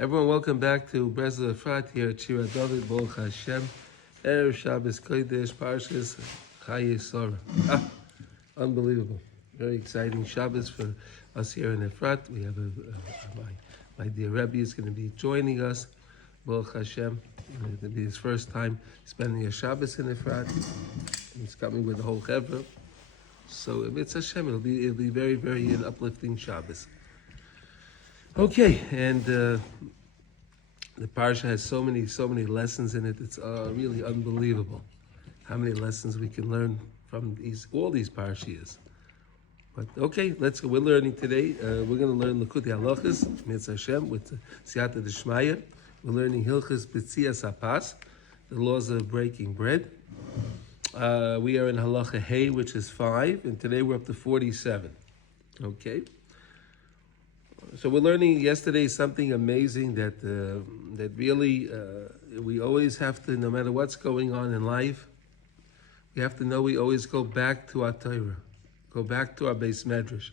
Everyone, welcome back to Breslov Efrat here at Shira David, Baruch Hashem, Erev Shabbos Kodesh, Parshas Chaye Sarah. Unbelievable. Very exciting Shabbos for us here in Efrat. We have my dear Rebbe is going to be joining us, Baruch Hashem. It'll be his first time spending a Shabbos in Efrat. He's coming with the whole Chevra. So it's Hashem. It'll be very, very an uplifting Shabbos. Okay, and the parsha has so many lessons in it. It's really unbelievable how many lessons we can learn from all these parshas. But okay, we're learning today. We're going to learn Likutei Halachos, Mitzvah Hashem, with Siyata D'Shmaya. We're learning Hilchos B'tzias Hapas, the laws of breaking bread. We are in Halacha Hey, which is 5, and today we're up to 47. Okay. So we're learning yesterday something amazing that really we always have to, no matter what's going on in life, we have to know we always go back to our Torah, go back to our Beis Medrash.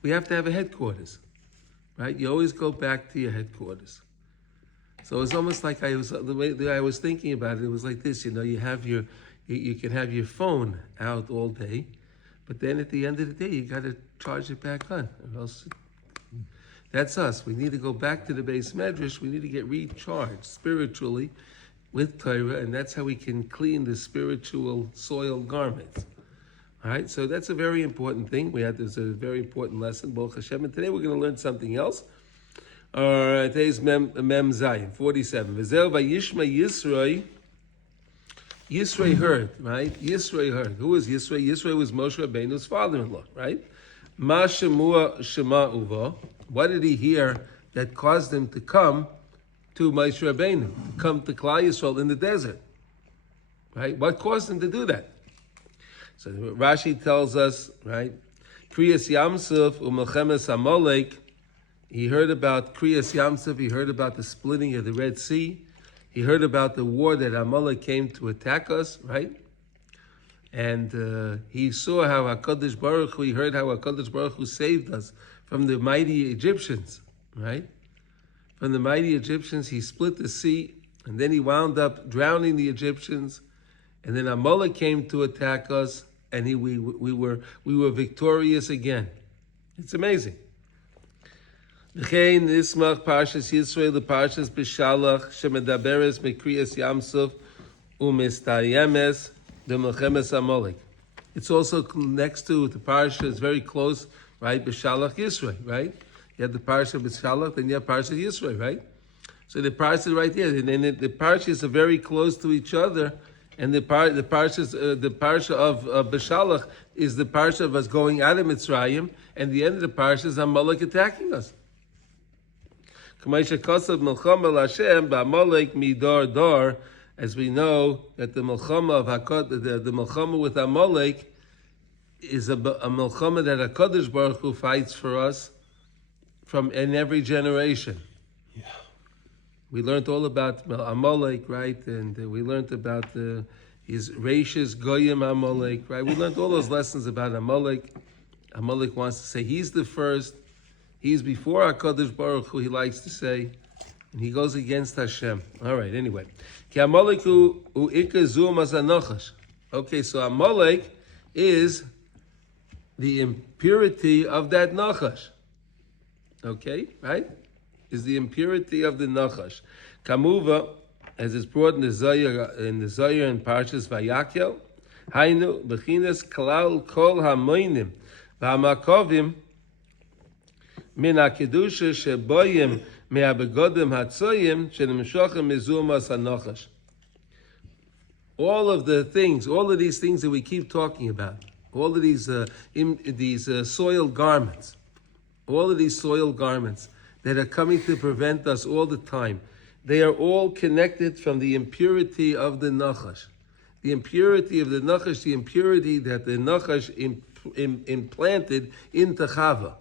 We have to have a headquarters, right? You always go back to your headquarters. So it's almost like the way that I was thinking about it was like this. You can have your phone out all day, but then at the end of the day you got to charge it back on, or else. That's us. We need to go back to the Beis Medrash. We need to get recharged spiritually with Torah, and that's how we can clean the spiritual soiled garments. All right, so that's a very important thing. There's a very important lesson, Baruch Hashem, and today we're going to learn something else. All right, today's Mem Zayin, 47. V'zeh vayishma Yisroi. Yisroi heard, right? Yisroi heard. Who was Yisroi? Yisroi was Moshe Rabbeinu's father-in-law, right? Ma shemua shema uva. What did he hear that caused him to come to Moshe Rabbeinu, to come to Klal Yisrael in the desert? Right? What caused him to do that? So Rashi tells us, right? Kriyas Yamsuf u'melchemes Amalek. He heard about Kriyas Yamsuf. He heard about the splitting of the Red Sea. He heard about the war that Amalek came to attack us, right? And he saw how HaKadosh Baruch Hu, he heard how HaKadosh Baruch Hu saved us from the mighty Egyptians, right? From the mighty Egyptians, he split the sea, and then he wound up drowning the Egyptians, and then Amalek came to attack us, and we were victorious again. It's amazing. V'chein nismach parshas Yisrael leparshas B'shalach shemedaberes mekriyas Yamsuf u'mistayemes b'melchemes Amalek. It's also next to the parsha. It's very close. Right, B'Shalach Yisroi, right? You have the parsha B'Shalach, then you have parsha Yisroi, right? So the parsha right here, and then the parshas are very close to each other, and the parsha of B'Shalach is the parsha of us going out of Mitzrayim, and the end of the parsha is Amalek attacking us. As we know that the Melchama with Amalek is a melchama that HaKadosh Baruch Hu fights for us in every generation. Yeah. We learned all about Amalek, right? And we learned about his Reishis Goyim Amalek, right? We learned all those lessons about Amalek. Amalek wants to say he's the first. He's before HaKadosh Baruch Hu, he likes to say. And he goes against Hashem. All right, anyway. Ki Amalek hu ikazu mazanochash. Okay, so Amalek is the impurity of that nachash. Okay, right? Is the impurity of the nachash. Kamuva, as it's brought in the Zohar and Parshas Vayakel, Hainu bechinas klal kol hamoinim v'hamakovim min hakedusha sheboyim me'abegodim hatzoyim shenemshochem mizumas hanachash. All of these things that we keep talking about. All of these soiled garments, that are coming to prevent us all the time, they are all connected from the impurity of the nachash. The impurity of the nachash, the impurity that the nachash implanted into Chava.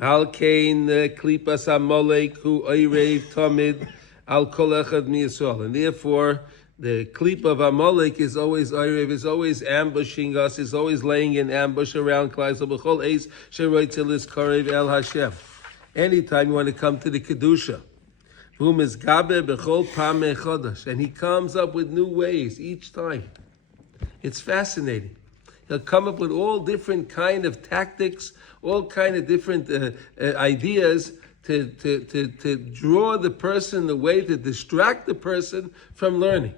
Al kain klipas Amalek hu oirev tamid al kol echad mi Yisrael. And therefore, The clip of Amalek is always Orev, is always ambushing us, is always laying in ambush around Klal Yisrael. B'chol eis sheroitzel is korev el Hashem. Anytime you want to come to the Kedusha, whom is Gabe b'chol pam chodesh, and he comes up with new ways each time. It's fascinating. He'll come up with all different kind of tactics, all kind of different ideas to draw the person away, to distract the person from learning.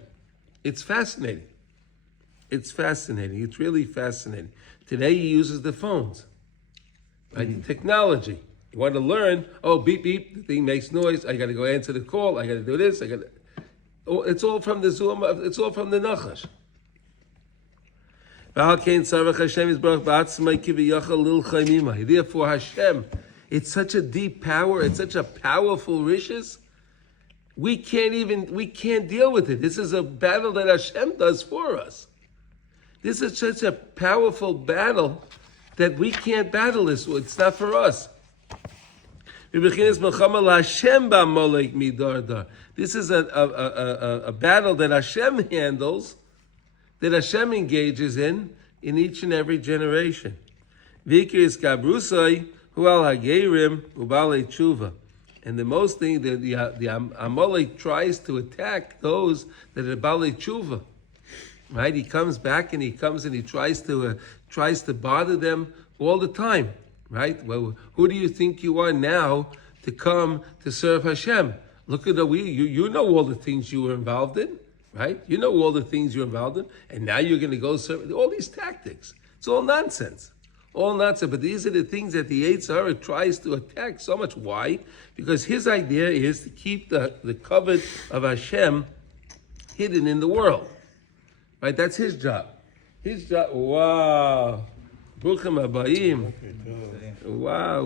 It's fascinating. It's fascinating. It's really fascinating. Today he uses the phones, right? The technology. You want to learn, oh, beep, beep, the thing makes noise, I got to go answer the call, I got to do this, it's all from the Zoom, it's all from the Nachash. Therefore, Hashem, it's such a deep power, it's such a powerful riches. We can't deal with it. This is a battle that Hashem does for us. This is such a powerful battle that we can't battle this. It's not for us. This is a battle that Hashem handles, that Hashem engages in each and every generation. And the most thing that the Amalek tries to attack those that are Balei Tshuva. Right? He comes back and he comes and he tries to bother them all the time. Right? Well, who do you think you are now to come to serve Hashem? Look at you know all the things you were involved in, right? You know all the things you're involved in, and now you're going to go serve all these tactics. It's all nonsense. All nonsense. But these are the things that the Yetzer Hara tries to attack so much. Why? Because his idea is to keep the covet of Hashem hidden in the world. Right? That's his job. His job. Wow. Bruchim Abayim. Wow.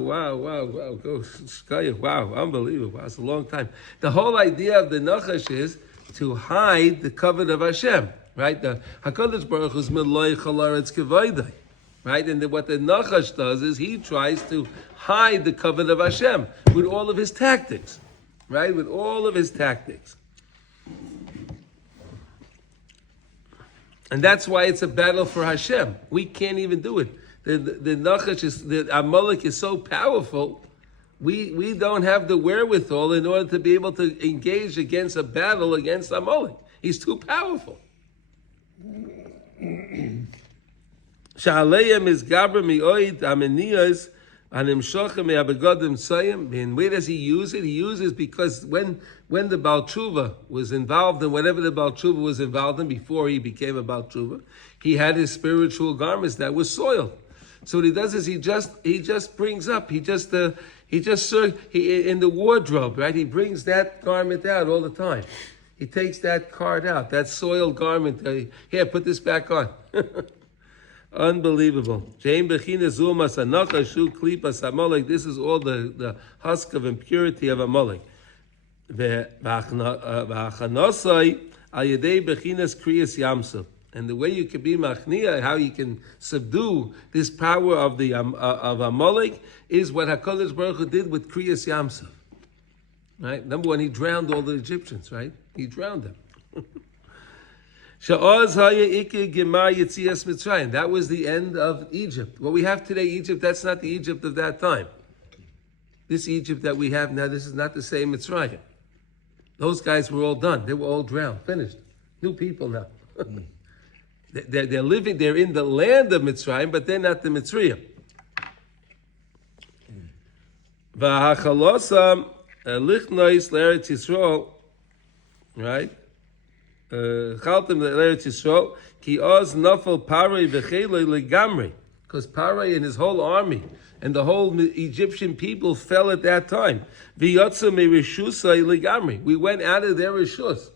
Go Shkaya. Wow, unbelievable. Wow, it's a long time. The whole idea of the Nachash is to hide the covet of Hashem. Right? The HaKadosh Baruch Hu's Meloi Chalaretz Kevaydai. Right? And what the Nachash does is he tries to hide the covet of Hashem with all of his tactics. Right? With all of his tactics. And that's why it's a battle for Hashem. We can't even do it. The Nachash is, the Amalek is so powerful, we don't have the wherewithal in order to be able to engage against a battle against Amalek. He's too powerful. Sha'aleim is gabra mi'oid ameniyas animshochem me'abegodim sayim. And where does he use it? He uses because when the Baal Tshuva was involved in whatever the Baal Tshuva was involved in before he became a Baal Tshuva, he had his spiritual garments that were soiled. So what he does is he just brings up, in the wardrobe, right? He brings that garment out all the time. He takes that card out, that soiled garment. Here, put this back on. Unbelievable. This is all the husk of impurity of Amalek. And the way you can be machnia, how you can subdue this power of the of Amalek, is what HaKadosh Baruch Hu did with Kriyas Yamsuf. Right? Number one, he drowned all the Egyptians. Right? He drowned them. That was the end of Egypt. What we have today, Egypt, that's not the Egypt of that time. This Egypt that we have now, this is not the same Mitzrayim. Those guys were all done. They were all drowned, finished. New people now. They're living, they're in the land of Mitzrayim, but they're not the Mitzrayim. V'hachalosam lichnois l'Eretz Yisrael, right? Chaltem l'Eretz Yisrael, ki oz nafel Paroi v'cheloi legamri. Because Paroi and his whole army and the whole Egyptian people fell at that time. V'yotza me'rishusai legamri. We went out of their rishus.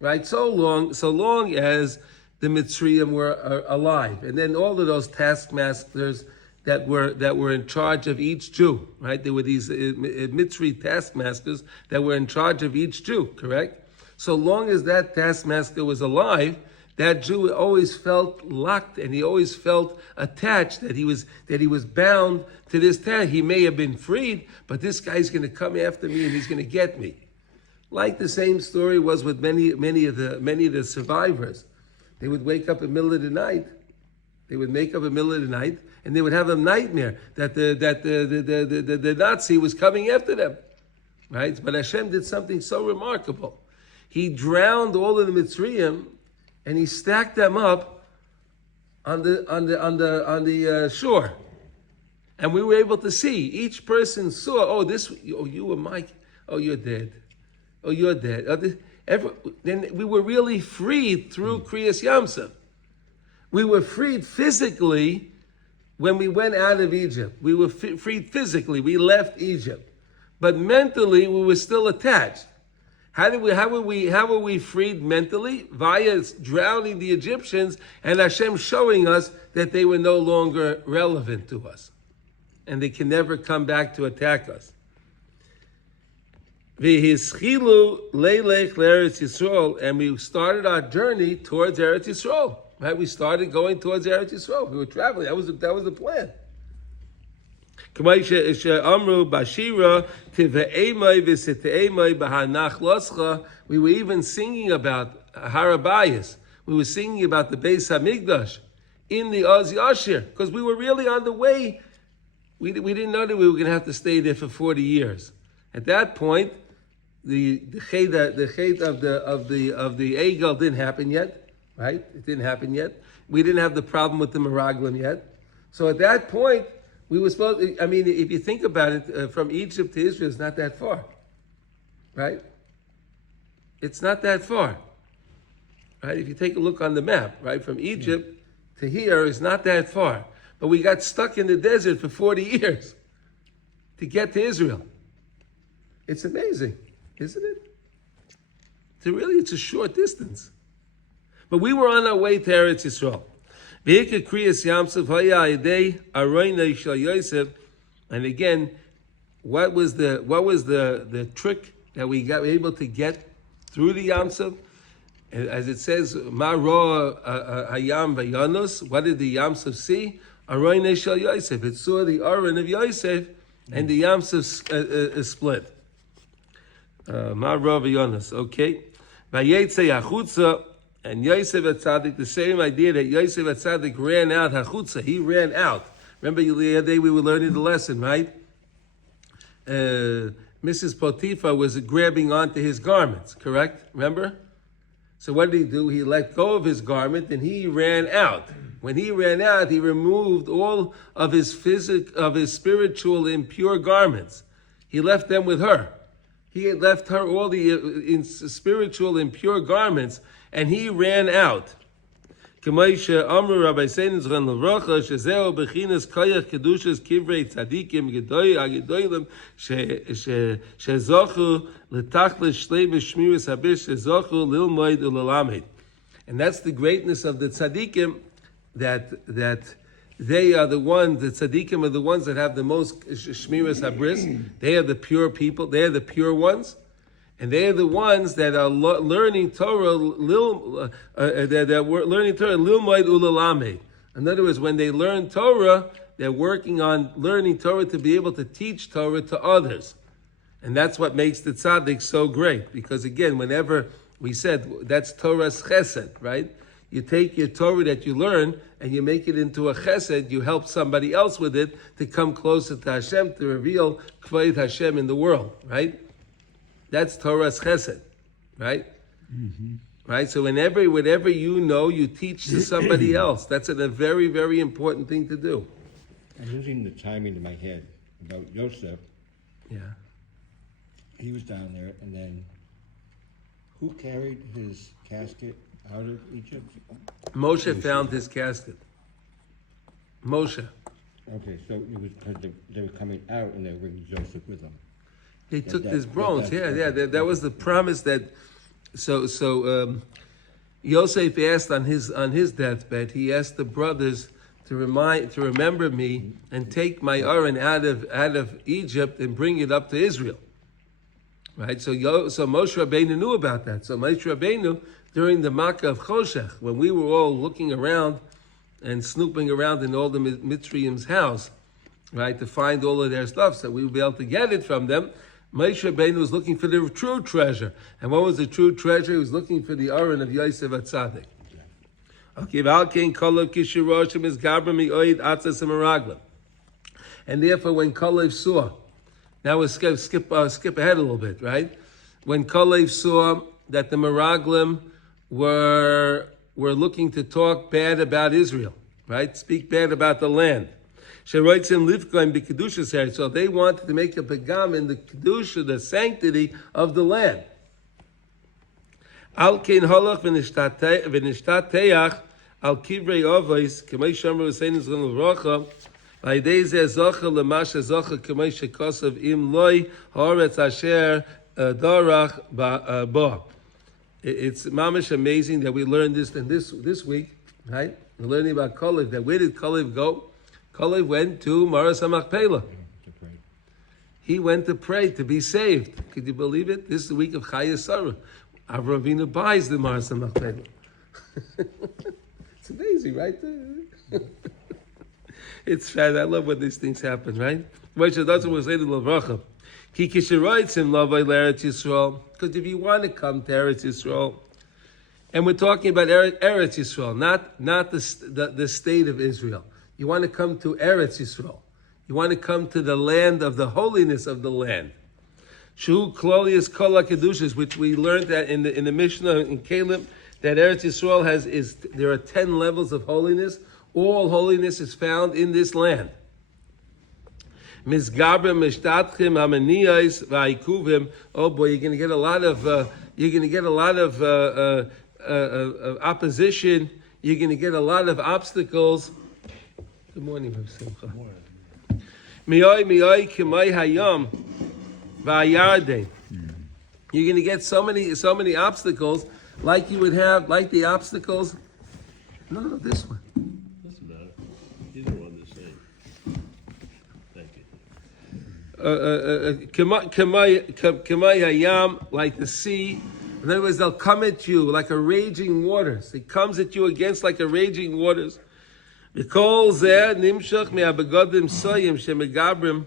Right? So long as the Mitzrayim were alive. And then all of those taskmasters that were in charge of each Jew, right? There were these Mitzri taskmasters that were in charge of each Jew, correct? So long as that taskmaster was alive, that Jew always felt locked and he always felt attached, that he was bound to this task. He may have been freed, but this guy's going to come after me and he's going to get me. Like the same story was with many of the survivors. They would wake up in the middle of the night. They would make up in the middle of the night, and they would have a nightmare that the Nazi was coming after them, right? But Hashem did something so remarkable. He drowned all of the Mitzrayim, and he stacked them up on the shore, and we were able to see. Each person saw, you were Mike. Oh, you're dead. Oh, you're dead. Then we were really freed through Kriyas Yamsuf. We were freed physically when we went out of Egypt. We were freed physically. We left Egypt. But mentally, we were still attached. How were we freed mentally? Via drowning the Egyptians and Hashem showing us that they were no longer relevant to us. And they can never come back to attack us. And we started our journey towards Eretz Yisrael. Right? We started going towards Eretz Yisrael. We were traveling. That was the plan. We were even singing about Harabayas. We were singing about the Beis Hamikdash in the Oz Yashir, because we were really on the way. We didn't know that we were going to have to stay there for 40 years. At that point, the chet of the Egel didn't happen yet. Right? It didn't happen yet. We didn't have the problem with the Meraglim yet. So at that point, we were supposed to, if you think about it, from Egypt to Israel is not that far. Right? It's not that far. Right? If you take a look on the map, right? From Egypt to here is not that far. But we got stuck in the desert for 40 years to get to Israel. It's amazing, isn't it? It's a short distance. But we were on our way to Eretz Yisrael. And again, what was the trick that we got able to get through the Yamsuf? As it says, Ma roa hayam vayanus. What did the Yamsuf see? Aroinei shel Yosef. It saw the Aron of Yosef, and the Yamsuf split. Ma roa vayanus. Okay. Vayetze yachutza. And Yosef HaTzadik, the same idea that Yosef HaTzadik ran out, Hachutza, he ran out. Remember the other day we were learning the lesson, right? Mrs. Potiphar was grabbing onto his garments, correct? Remember? So what did he do? He let go of his garment and he ran out. When he ran out, he removed all of his spiritual impure garments. He left them with her. He had left her all the spiritual impure garments, and he ran out. Like Rabbi Sein Zran Levracha, shezeo bechinas koyach kedushas kivrei tzadikim gedolim shezochu letachlis shleimus shmiras habish shezochu lilmoid ulalamed. And that's the greatness of the tzadikim, that they are the ones, the tzaddikim are the ones that have the most shmiras habris. They are the pure people. They are the pure ones. And they are the ones that are learning Torah, learning Torah, lilmoid ulalame. In other words, when they learn Torah, they're working on learning Torah to be able to teach Torah to others. And that's what makes the tzaddik so great. Because again, whenever we said, that's Torah's chesed, right? You take your Torah that you learn and you make it into a chesed, you help somebody else with it to come closer to Hashem, to reveal Kvod Hashem in the world, right? That's Torah's chesed, right? Mm-hmm. Right? So whatever you know, you teach to somebody else. That's a very, very important thing to do. I'm losing the timing in my head about Yosef. Yeah. He was down there, and then who carried his casket out of Egypt? Moshe found his casket. Moshe. Okay, so it was because they were coming out and they were bringing Joseph with them. They took his bones. That was the promise that. So Yosef asked on his deathbed. He asked the brothers to remember me and take my Aaron out of Egypt and bring it up to Israel. Right. So Moshe Rabbeinu knew about that. So Moshe Rabbeinu, during the Makkah of Choshech, when we were all looking around and snooping around in all the Mitzrayim's house, right, to find all of their stuff so we would be able to get it from them, Moshe Rabbeinu was looking for the true treasure. And what was the true treasure? He was looking for the Aron of Yosef HaTzadik. Okay, and therefore when Kalev saw, now we'll skip ahead a little bit, right? When Kalev saw that the Meraglim were looking to talk bad about Israel, right? Speak bad about the land. So they wanted to make a pagam in the kedusha, the sanctity of the land. Al kein halach v'nishtateach al kivrei avos k'may shomer v'seinu zon l'rocha v'ayidei zeh zocha l'masha zocha k'may shekosav im loy haaretz asher darach ba. It's mamish amazing that we learned this this week, right? We're learning about Kalev. That where did Kalev go? Kalev went to Maras HaMachpelah. He went to pray to be saved. Could you believe it? This is the week of Chayei Sarah. Avraham Avinu buys the Maras HaMachpelah. It's amazing, right? It's sad. I love when these things happen, right? Moshe doesn't want to say to Lavracha. Because if you want to come to Eretz Yisrael, and we're talking about Eretz Yisrael, not the state of Israel. You want to come to Eretz Yisrael. You want to come to the land of the holiness of the land. Shu Klolius Kol HaKedushas, which we learned that in the Mishnah in Caleb, that Eretz Yisrael there are 10 levels of holiness. All holiness is found in this land. Mizgabrim mishtatchim hamaniyos va'ikuvim. Oh boy, you're going to get a lot of opposition. You're going to get a lot of obstacles. Good morning, Rav Simcha. Good morning. Miyoi k'may hayom va'yarden. You're going to get so many obstacles, like you would have, like the obstacles. No, this one. Doesn't matter. Either one the same. Thank K'may hayam, like the sea. In other words, they'll come at you like a raging waters. It comes at you against like a raging waters. V'kol zeh nimshach me'abegodim soyim shemegabrim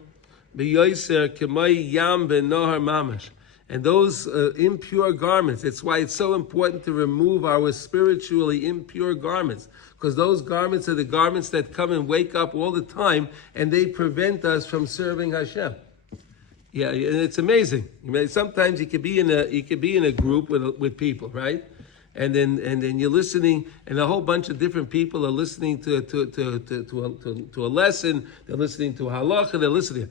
b'yoser k'may yam v'nohar mamash. And those impure garments, it's why it's so important to remove our spiritually impure garments, because those garments are the garments that come and wake up all the time, and they prevent us from serving Hashem. Yeah, and it's amazing. Sometimes you could be in a group with people, right? And then you're listening, and a whole bunch of different people are listening to a lesson. They're listening to halacha. They're listening.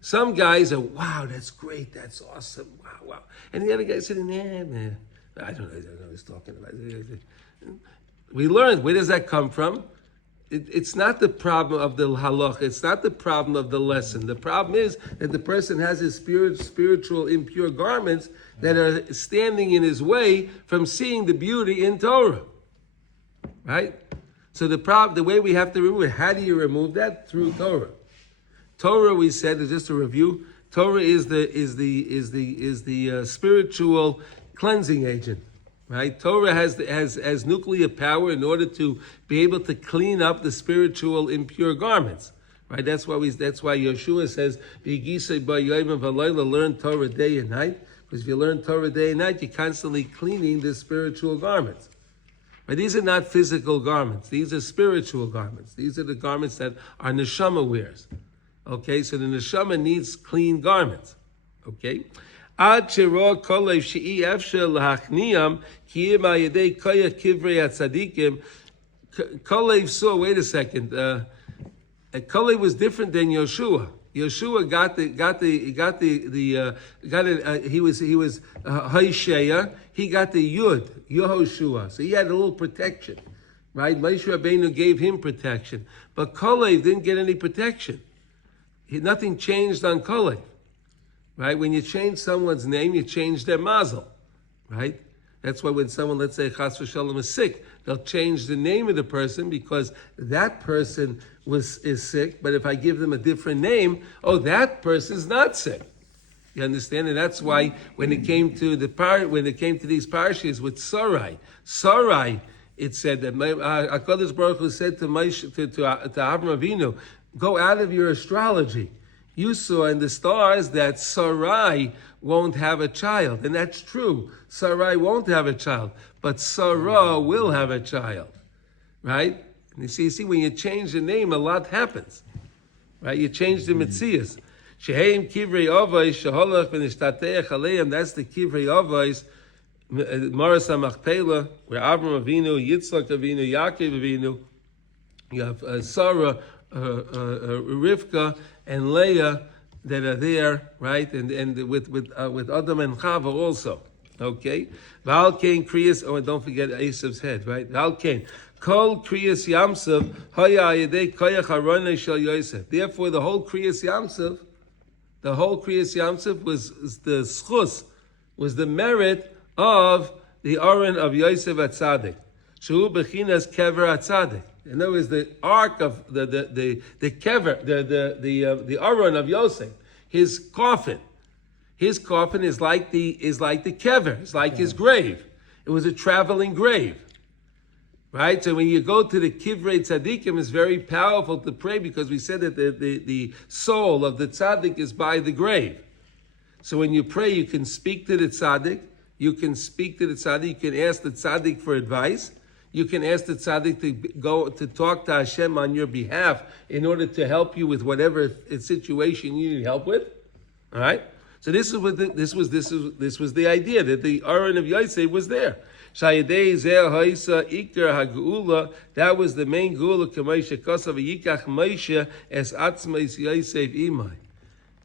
Some guys are, wow, that's great, that's awesome, wow. And the other guy's sitting there, man, I don't know what he's talking about. We learned, where does that come from? It's not the problem of the halacha, it's not the problem of the lesson. The problem is that the person has his spiritual impure garments that are standing in his way from seeing the beauty in Torah, right? So the way we have to remove it, how do you remove that? Through Torah. Torah, we said, is just a review. Torah is the spiritual cleansing agent, right? Torah has nuclear power in order to be able to clean up the spiritual impure garments, right? That's why Yeshua says, learn Torah day and night, because if you learn Torah day and night, you're constantly cleaning the spiritual garments. But these are not physical garments; these are spiritual garments. These are the garments that our neshama wears. Okay, so the neshama needs clean garments. Okay, ad shero kolev she'i efshel lahachniam ki yedei koya kivrei atzadikim. Kolev saw. Wait a second. Kolev was different than Yeshua. Yeshua he was Hoshea. He got the Yud, Yehoshua. So he had a little protection, right? Moshe Rabbeinu gave him protection, but Kolev didn't get any protection. Nothing changed on Kolev, right? When you change someone's name, you change their Mazal, right? That's why when someone, let's say, Chas v'Shalom is sick, they'll change the name of the person because that person is sick. But if I give them a different name, that person's not sick. You understand? And that's why when it came to these parashas with Sarai, it said that HaKadosh Baruch Hu said to Avram Avinu, go out of your astrology You saw in the stars that Sarai won't have a child. And that's true. Sarai won't have a child. But Sarah will have a child. Right? And you see, when you change the name, a lot happens. Right? You change the Metzias. Sheheim Kivrei Avos, Sheholach v'nishtateach aleim. That's the Kivrei Avos. Maras HaMachpelah, where Avraham Avinu, Yitzchak Avinu, Yaakov Avinu. You have Sarah, Rivka, and Leah that are there, right? And with Adam and Chava also. Okay? Val Kain Kriyas, oh, and don't forget Esav's head, right? Val Kain. Kol Kriyas Yamsov, Haya Ayedei Koyach Haronei Shel Yosef. Therefore, the whole Kriyas Yamsov was the schus, was the merit of the Aron of Yosef at Tzaddik. Shehu Bechinas Kever at Tzaddik. And there was the ark of the kever, the Aron of Yosef, his coffin. His coffin is like the kever, it's like his grave. It was a traveling grave. Right? So when you go to the Kivrei Tzaddikim, it's very powerful to pray because we said that the soul of the Tzaddik is by the grave. So when you pray, you can speak to the Tzaddik, you can ask the Tzaddik for advice, you can ask the tzaddik to go to talk to Hashem on your behalf in order to help you with whatever situation you need help with. All right. So this was the idea that the Aron of Yosef was there. That was the main geula.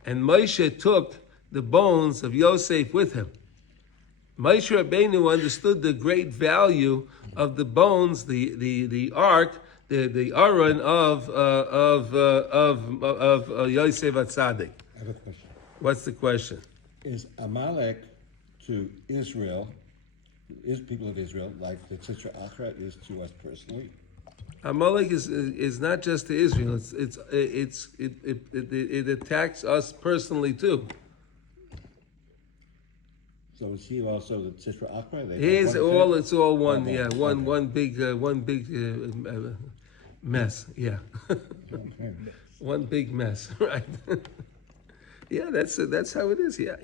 And Moshe took the bones of Yosef with him. Moshe Rabbeinu understood the great value of the bones, the ark, the Aron of Yosef HaTzadik. I have a question. What's the question? Is Amalek to Israel, is people of Israel, like the Sitra Achra is to us personally? Amalek is not just to Israel. It attacks us personally too. So is he also the Sitra Achra? It's all one. Yeah, one big mess. Yeah, one big mess. Right. Yeah, that's how it is. Yeah.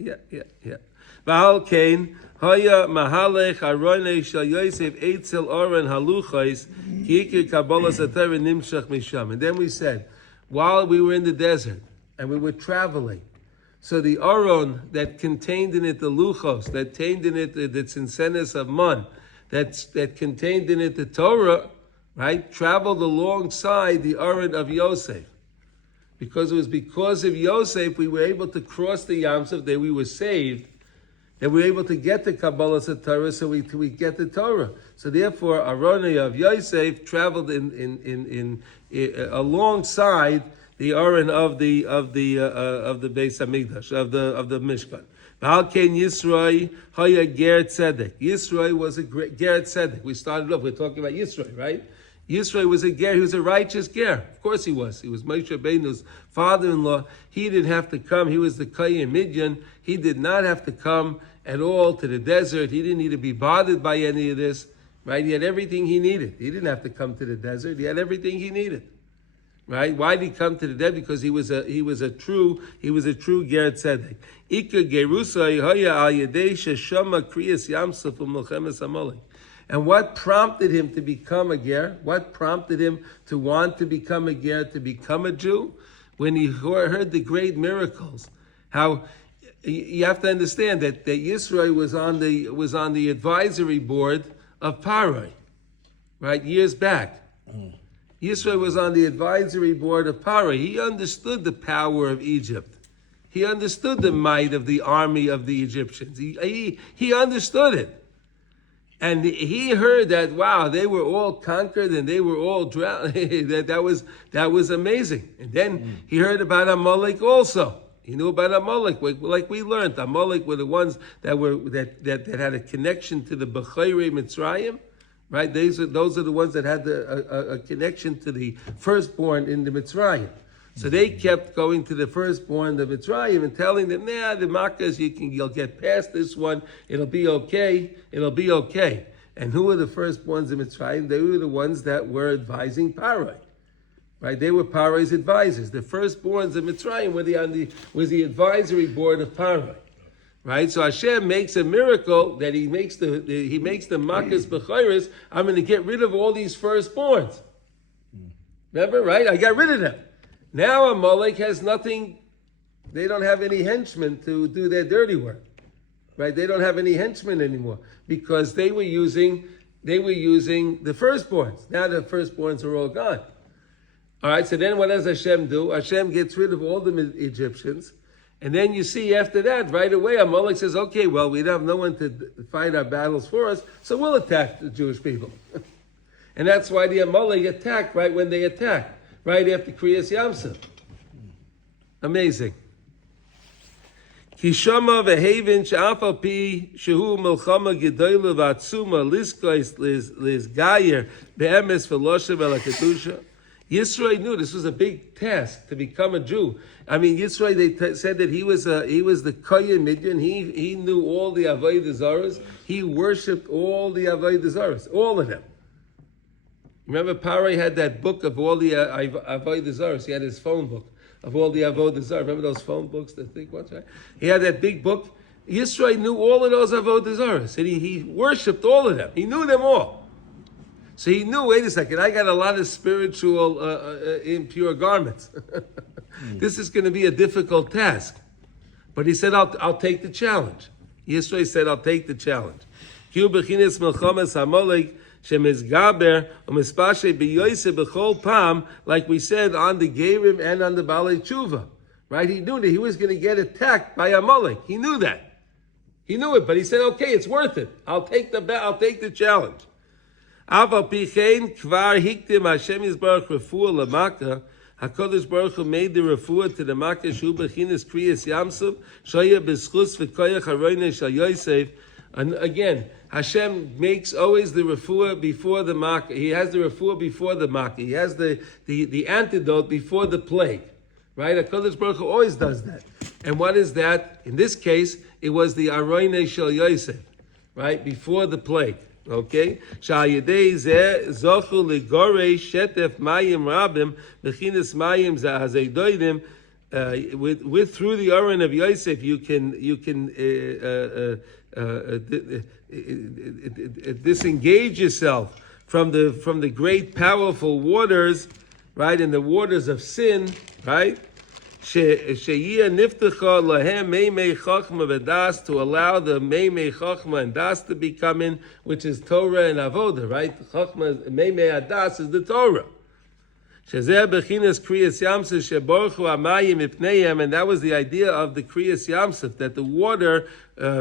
V'al Kain Haya Mahalech Aronei Shel Yosef Eitzel Oren Haluchos Kiikir Kabbalas HaTorah Nimshach Misham. And then we said, while we were in the desert and we were traveling, so the Aron that contained in it the luchos, that contained in it the tzintzenes of man, that contained in it the Torah, right, traveled alongside the Aron of Yosef. Because it was because of Yosef we were able to cross the Yam Suf, that we were saved, that we were able to get the Kabbalas HaTorah, so we get the Torah. So therefore, Aronei of Yosef traveled in alongside the Aron of the Beis Hamikdash, of the Mishkan. V'halkein Yisroi haya ger tzedek. Yisroi was a great ger tzedek. We started off, we're talking about Yisroi, right? Yisroi was a ger, he was a righteous ger. Of course he was. He was Moshe Rabbeinu's father-in-law. He didn't have to come. He was the Kohen Midian. He did not have to come at all to the desert. He didn't need to be bothered by any of this, right? He had everything he needed. He didn't have to come to the desert. He had everything he needed. Right? Why did he come to the desert? Because he was a true ger tzedek. Ika gerusai haya al yedei sheshama kriyas yamsuf u'melchemes Amalek. And what prompted him to become a ger? What prompted him to want to become a ger, to become a Jew? When he heard the great miracles, how you have to understand that Yisrael was on the advisory board of Paroi, right? Years back. Yisrael was on the advisory board of Paroi. He understood the power of Egypt. He understood the might of the army of the Egyptians. He understood it. And he heard that, wow, they were all conquered and they were all drowned. that was amazing. And then he heard about Amalek also. He knew about Amalek, like we learned. Amalek were the ones that had a connection to the Bechorei Mitzrayim. Right, those are the ones that had a connection to the firstborn in the Mitzrayim. So they kept going to the firstborn of Mitzrayim and telling them, "Nah, the Makkahs, you'll get past this one. It'll be okay. And who were the firstborns of Mitzrayim? They were the ones that were advising Paroi. right? They were Paro's advisors. The firstborns of Mitzrayim was the advisory board of Paro, right? So Hashem makes a miracle that he makes the Makas B'chayris. I'm going to get rid of all these firstborns. Remember, right? I got rid of them. Now Amalek has nothing. They don't have any henchmen to do their dirty work, right? They don't have any henchmen anymore because they were using the firstborns. Now the firstborns are all gone. All right, so then what does Hashem do? Hashem gets rid of all the Egyptians. And then you see after that, right away, Amalek says, okay, well, we have no one to fight our battles for us, so we'll attack the Jewish people. And that's why the Amalek attacked right when they attacked, right after Kriyas Yamsuf. Amazing. Kishama v'havin she'afal pi shehu melchama gedoyla v'atzuma liskois lizgayer be'emes v'loshev v'lakatusha. Yisrael knew this was a big task to become a Jew. I mean, Yisrael, they said that he was the Kohen Midian. He knew all the Avodah Zaros. He worshipped all the Avodah Zaros, all of them. Remember, Paro had that book of all the Avodah Zaros. He had his phone book of all the Avodah Zaros. Remember those phone books, the thick ones, right? He had that big book. Yisrael knew all of those Avodah Zaros, and he worshipped all of them. He knew them all. So he knew, wait a second, I got a lot of spiritual impure garments. This is going to be a difficult task. But he said, I'll take the challenge. Yisrael said, I'll take the challenge. Like we said on the Gerim and on the Balei Tshuva. Right? He knew that he was going to get attacked by Amalek. He knew that. He knew it, but he said, okay, it's worth it. I'll take the challenge. Aval pichein kvar hiktim Hashem Yisbarach Refuah lamaka. HaKadosh Baruch Hu made the Refuah to the Makkah Shu Bechinas Kriyas Yamsuf Shoya B'schus V'koyach Haroinei Shal Yosef. And again, Hashem makes always the Refuah before the Makkah. He has the Refuah before the Makkah. He has the antidote before the plague. Right? HaKadosh Baruch Hu always does that. And what is that? In this case, it was the Haroinei Shal Yosef. Right? Before the plague. Okay, Shayidei zeh zochu ligorei shetef mayim rabim bechinas mayim zahazeidoidim. With through the Aron of Yosef, you can disengage yourself from the great powerful waters, right? And the waters of sin, right? Sheyia niftecha lahem meimei chachma v'das, to allow the meimei chachma and das to be coming, which is Torah and Avodah, right? Chachma meimei adas is the Torah. Shezeh bechinas kriyas yamsuf sheborchu amayim ipneihem, and that was the idea of the kriyas yamsuf, that the water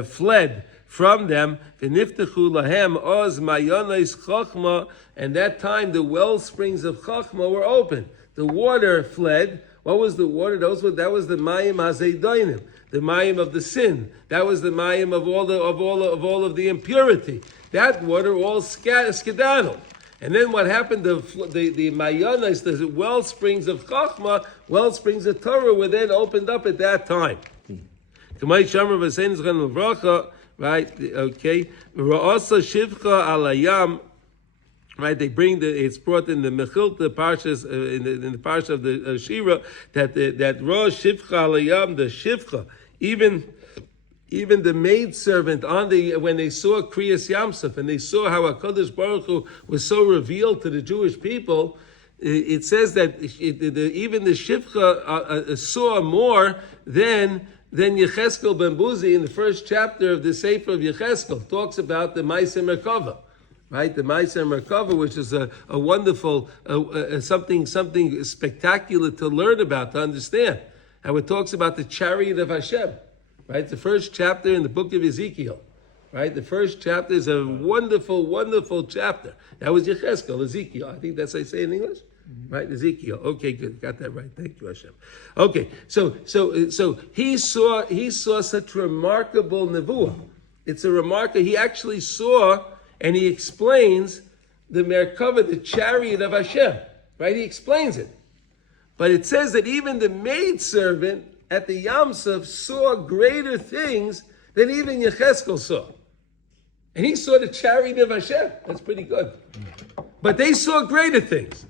fled from them. V'niftechu lahem oz mayonos chachma, and that time the well springs of chachma were open. The water fled. What was the water? That was the mayim hazeidoinim, the mayim of the sin. That was the mayim of all of the impurity. That water all skedaddled. And then what happened? The mayonos, the well springs of chachma, well springs of Torah, were then opened up at that time. Right? Okay. Also shivcha alayam. Right, they bring it's brought in the Mechilta parshas in the parsha of the Shira that Rosh Shivcha Alayam, the Shivcha, even the maidservant when they saw Kriyas Yamsuf and they saw how HaKadosh Baruch Hu was so revealed to the Jewish people, it says that even the Shivcha saw more than Yecheskel ben Buzi in the first chapter of the Sefer of Yecheskel talks about the Ma'aseh Merkava. Right, the Ma'aseh Merkava, which is a wonderful something spectacular to learn about, to understand. How it talks about the chariot of Hashem. Right, the first chapter in the book of Ezekiel. Right, the first chapter is a wonderful, wonderful chapter. That was Yecheskel, Ezekiel. I think that's how I say it in English. Right, Ezekiel. Okay, good, got that right. Thank you, Hashem. Okay, so he saw such remarkable nevuah. It's a remarkable. He actually saw. And he explains the Merkava, the chariot of Hashem, right? He explains it. But it says that even the maidservant at the Yamsuf saw greater things than even Yecheskel saw. And he saw the chariot of Hashem. That's pretty good. But they saw greater things.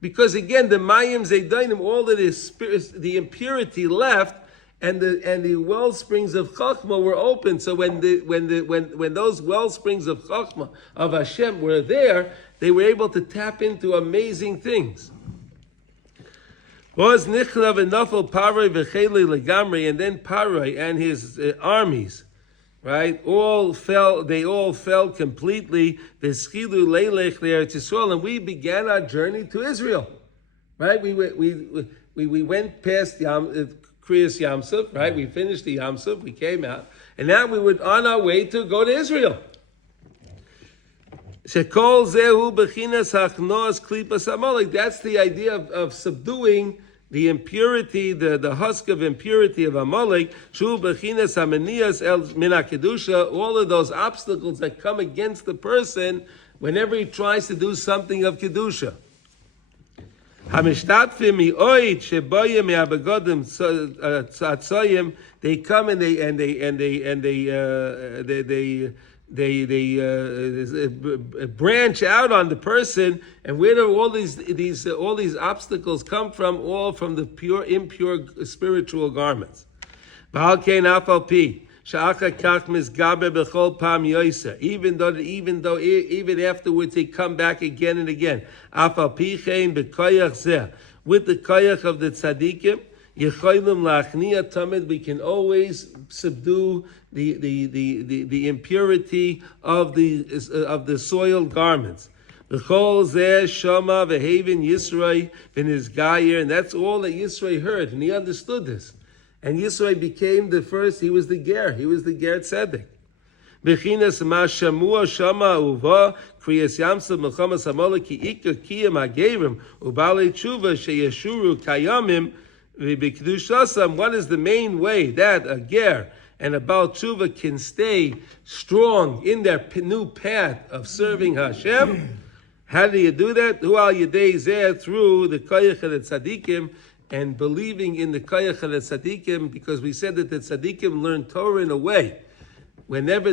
Because again, the mayim zaydanim, all of the impurity left, and the well springs of chachma were open. So when those well springs of chachma of Hashem were there, they were able to tap into amazing things. Was Nichlav and Nafal Parai v'Cheli legamri, and then Parai and his armies, right? They all fell completely. V'schilu leilech le'Eretz Yisrael, and we began our journey to Israel, right? We went past Kriyas Yamsuf, right? We finished the Yamsuf, we came out, and now we were on our way to go to Israel. Shekol zehu bechinas hachnos klipas amalek. That's the idea of subduing the impurity, the husk of impurity of Amalek. Shu bechinas amanias el mina kedusha. All of those obstacles that come against the person whenever he tries to do something of kedusha. Hamishtatfim mioid sheboyim me'abegodim tzatzoyim. They come and they branch out on the person, and where do all these obstacles come from? All from the impure spiritual garments. Even afterwards they come back again and again. With the koyach of the tzaddikim, we can always subdue the impurity of the soiled garments. And that's all that Yisro heard, and he understood this. And Yisro became the first, he was the ger tzedek. Bechinas ma shamua shama uva kriyas yamsa mechamas hamola ki ika kiyam hagerim ubale tshuva sheyeshuru kayamim v'bekdushasam. What is the main way that a ger and a Baal Tshuva can stay strong in their new path of serving Hashem? How do you do that? Hu al yedei zeh, through the koyach of the tzaddikim, and believing in the koyach of the tzaddikim, because we said that the tzaddikim learn Torah in a way. Whenever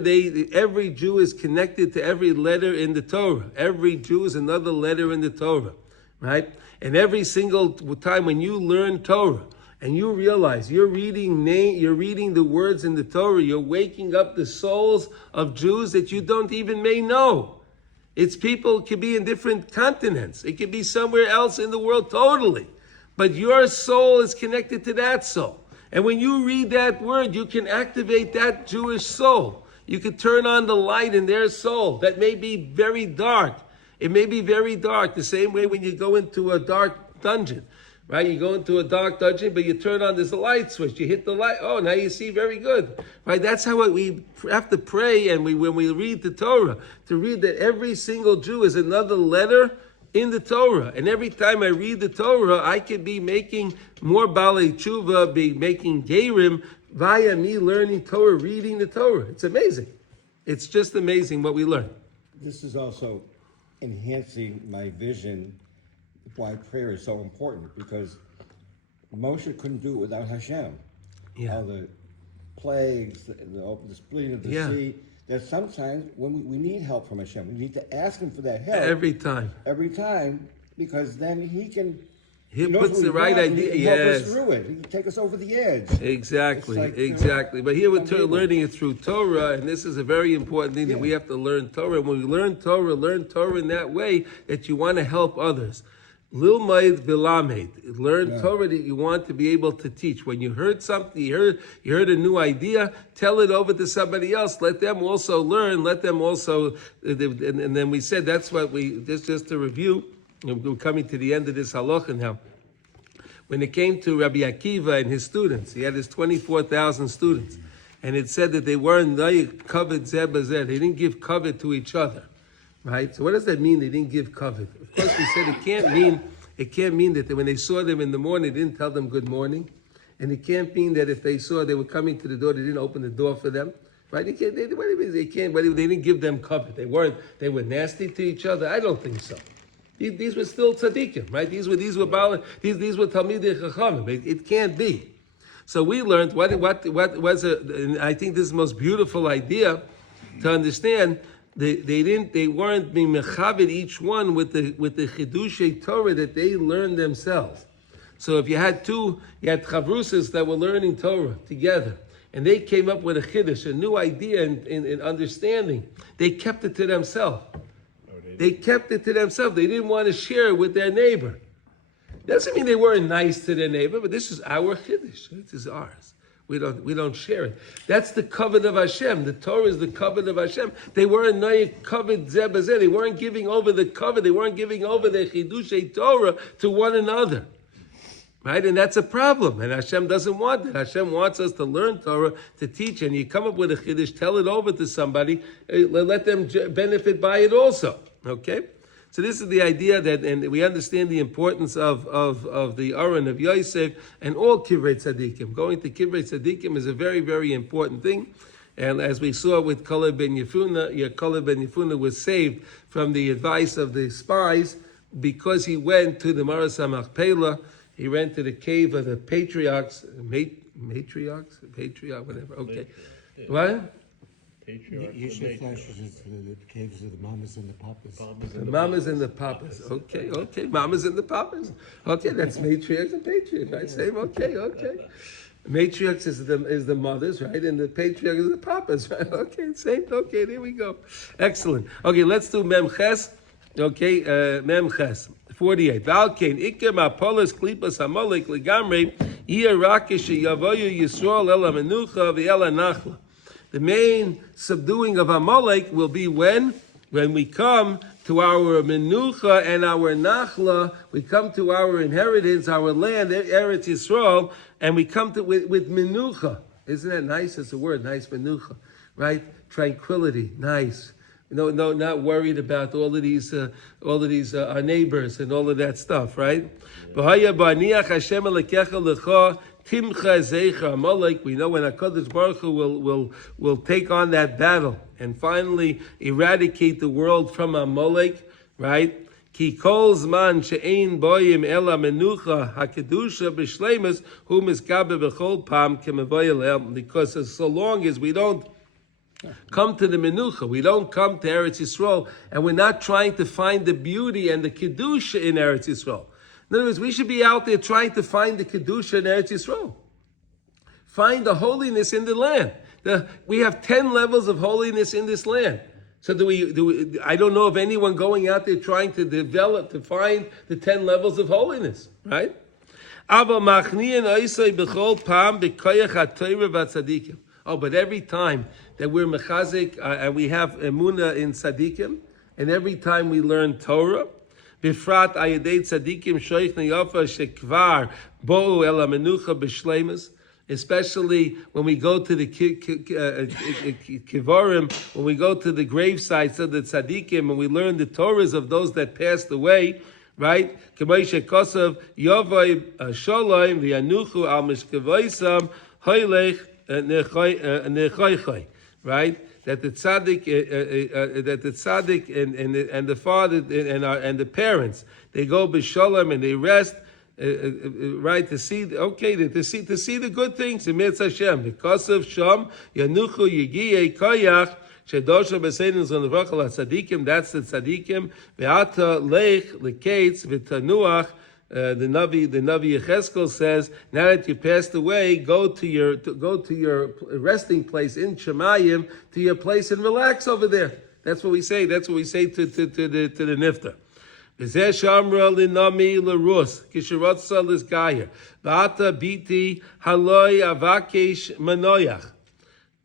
every Jew is connected to every letter in the Torah. Every Jew is another letter in the Torah, right? And every single time when you learn Torah, and you realize you're reading the words in the Torah, you're waking up the souls of Jews that you don't even may know. It's people, it could be in different continents. It could be somewhere else in the world totally. But your soul is connected to that soul. And when you read that word, you can activate that Jewish soul. You can turn on the light in their soul that may be very dark. It may be very dark, the same way when you go into a dark dungeon. Right, you go into a dark dungeon, but you turn on this light switch. You hit the light. Oh, now you see very good. Right, that's how we have to pray, and when we read the Torah, to read that every single Jew is another letter in the Torah. And every time I read the Torah, I could be making more Balei Tshuva, be making Gerim via me learning Torah, reading the Torah. It's amazing. It's just amazing what we learn. This is also enhancing my vision why prayer is so important, because Moshe couldn't do it without Hashem. Yeah. All the plagues, the splitting of the sea, that sometimes when we need help from Hashem, we need to ask Him for that help. Every time, because then He puts the right idea. He help us through it. He can take us over the edge. Exactly. But here we're learning it through Torah, and this is a very important thing that we have to learn Torah. When we learn Torah in that way that you want to help others. Lilmaid Bilamed. Learn Torah that you want to be able to teach. When you heard something, you heard a new idea, tell it over to somebody else. Let them also learn. Let them also, and then we said that's what we, just to review, we're coming to the end of this halacha now. When it came to Rabbi Akiva and his students, he had his 24,000 students, and it said that they weren't covered zeh b'zeh. They didn't give covet to each other. Right? So what does that mean? They didn't give covet. Of course, we said it can't mean that when they saw them in the morning, they didn't tell them good morning. And it can't mean that if they saw they were coming to the door, they didn't open the door for them. Right? They didn't give them covet. They were nasty to each other. I don't think so. These were still tzaddikim, right? These were Talmidei Chachamim. It can't be. So we learned what was and I think this is the most beautiful idea to understand. they weren't being mechabed each one with the chidushei Torah that they learned themselves. So if you had chavrusas that were learning Torah together, and they came up with a chiddush, a new idea in understanding, they kept it to themselves. They kept it to themselves. They didn't want to share it with their neighbor. Doesn't mean they weren't nice to their neighbor, but this is our chiddush. This is ours. We don't share it. That's the covenant of Hashem. The Torah is the covenant of Hashem. They weren't covenant zebazeh. They weren't giving over the covenant. They weren't giving over the chidushei Torah to one another. Right? And that's a problem. And Hashem doesn't want that. Hashem wants us to learn Torah, to teach. And you come up with a chiddush, tell it over to somebody, let them benefit by it also. Okay? So this is the idea that, and we understand the importance of the Aron of Yosef and all Kivrei Tzadikim. Going to Kivrei Tzadikim is a very, very important thing. And as we saw with Kalev ben Yefuna, Kalev ben Yefuna was saved from the advice of the spies because he went to the Maras HaMachpelah. He went to the cave of the patriarchs, patriarch, whatever. Okay, yeah. What? Usually flashes the caves of the mamas and the papas. The mamas and the papas. Okay. Mamas and the papas. Okay, that's matriarchs and patriarchs, right? Same. Okay. Matriarchs is the mothers, right? And the patriarch is the papas, right? Okay, same. Okay, there we go. Excellent. Okay, let's do Memches. Okay, Memches. 48. Valkein ikem apolos klipas amalek legamrei irakish yavoyu Yisrael el menucha ve'el nachla. The main subduing of Amalek will be when we come to our menucha and our nachla, we come to our inheritance, our land, Eretz Yisrael, and we come to with menucha. Isn't that nice? It's a word, nice menucha, right? Tranquility, nice. No, not worried about all of these our neighbors and all of that stuff, right? Timcha Zeicha Amalek. We know when HaKadosh Baruch Hu will take on that battle and finally eradicate the world from Amalek, right? Ki kol zman she'ein boyim ela menucha hakedusha b'shleimus hu miskabe b'chol pam kemavoyel. Because so long as we don't come to the menucha, we don't come to Eretz Yisrael, and we're not trying to find the beauty and the kedusha in Eretz Yisrael. In other words, we should be out there trying to find the kedusha in Eretz Yisrael. Find the holiness in the land. We have 10 levels of holiness in this land. So do we? I don't know of anyone going out there trying to find the 10 levels of holiness, right? Oh, but every time that we're mechazik and we have emunah in tzadikim, and every time we learn Torah, bifrat ayedei tzadikim shoich neyafa shekvar bo'u el hamenucha b'shleimus, especially when we go to the kivarim, when we go to the grave sites of the tzadikim, and we learn the Torahs of those that passed away, right? K'may shekosav yovay shalom v'yanuchu al mishkavaysam hoylech nechoychoy, right? That the tzaddik and the father and the parents, they go b'shalom and they rest, right? To see the good things in Mitz Hashem. Because of Sham Yanuchu Yigiyei Koyach Shedosha B'Seinu Zonavachal HaTzadikim. That's the tzadikim. Ve'ata Lech Leketz V'Tanuach. The Navi Yecheskel says, now that you passed away, go to your resting place in Shemayim, to your place, and relax over there. That's what we say. That's what we say to the nifta. V'zeh shamra linami l'rus kisherotza l'sgayer v'ata biti haloi avakesh manoyach.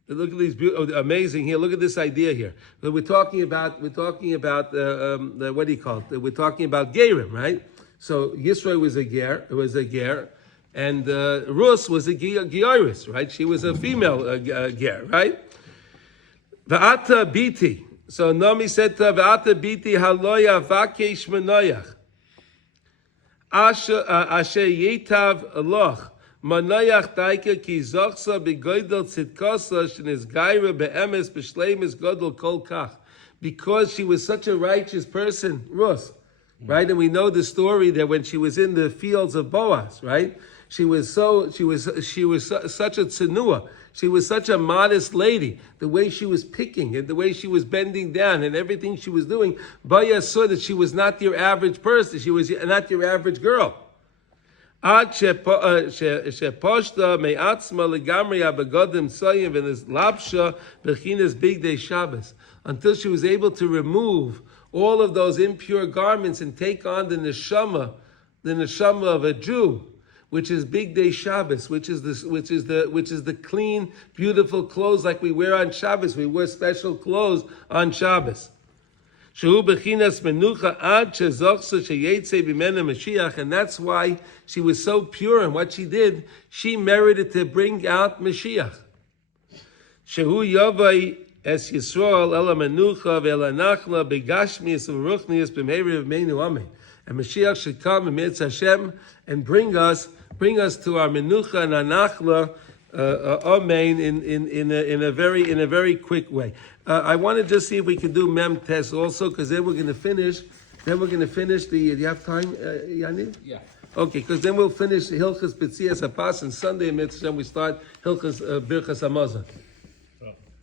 Look at these amazing here. Look at this idea here. We're talking about what do you call it? We're talking about gerim, right? So Yisro was a ger, and Rus was a geiris, right? She was a female ger, right? V'ata biti. So Naomi said to V'ata biti haloya vakesh manoyach. Asher yetav aloch manoyach taika ki zochsa begoydel tzidkosa sheniz gaira be'emes b'shleimus godel kol kach. Because she was such a righteous person, Rus. Right, and we know the story that when she was in the fields of Boaz, right, She was such a tzenua. She was such a modest lady. The way she was picking and the way she was bending down and everything she was doing, Baya saw that she was not your average person. She was not your average girl. Ad sheposhta me'atzma legamri abegodim soyim v'nizlapsha b'chinas bigdei Shabbos, until she was able to remove all of those impure garments and take on the neshama of a Jew, which is bigdei Shabbos, which is the clean, beautiful clothes like we wear on Shabbos. We wear special clothes on Shabbos. And that's why she was so pure, and what she did, she merited to bring out Mashiach. And Mashiach should come amidst Hashem and bring us to our menucha and anachla, amen, in a very quick way. I want to just see if we can do mem test also, because then we're going to finish. The. Do you have time, Yaniv? Yeah. Okay, because then we'll finish Hilchas B'tzias Hapas, and Sunday Mitzvah we start Hilchas Birchas Hamazon.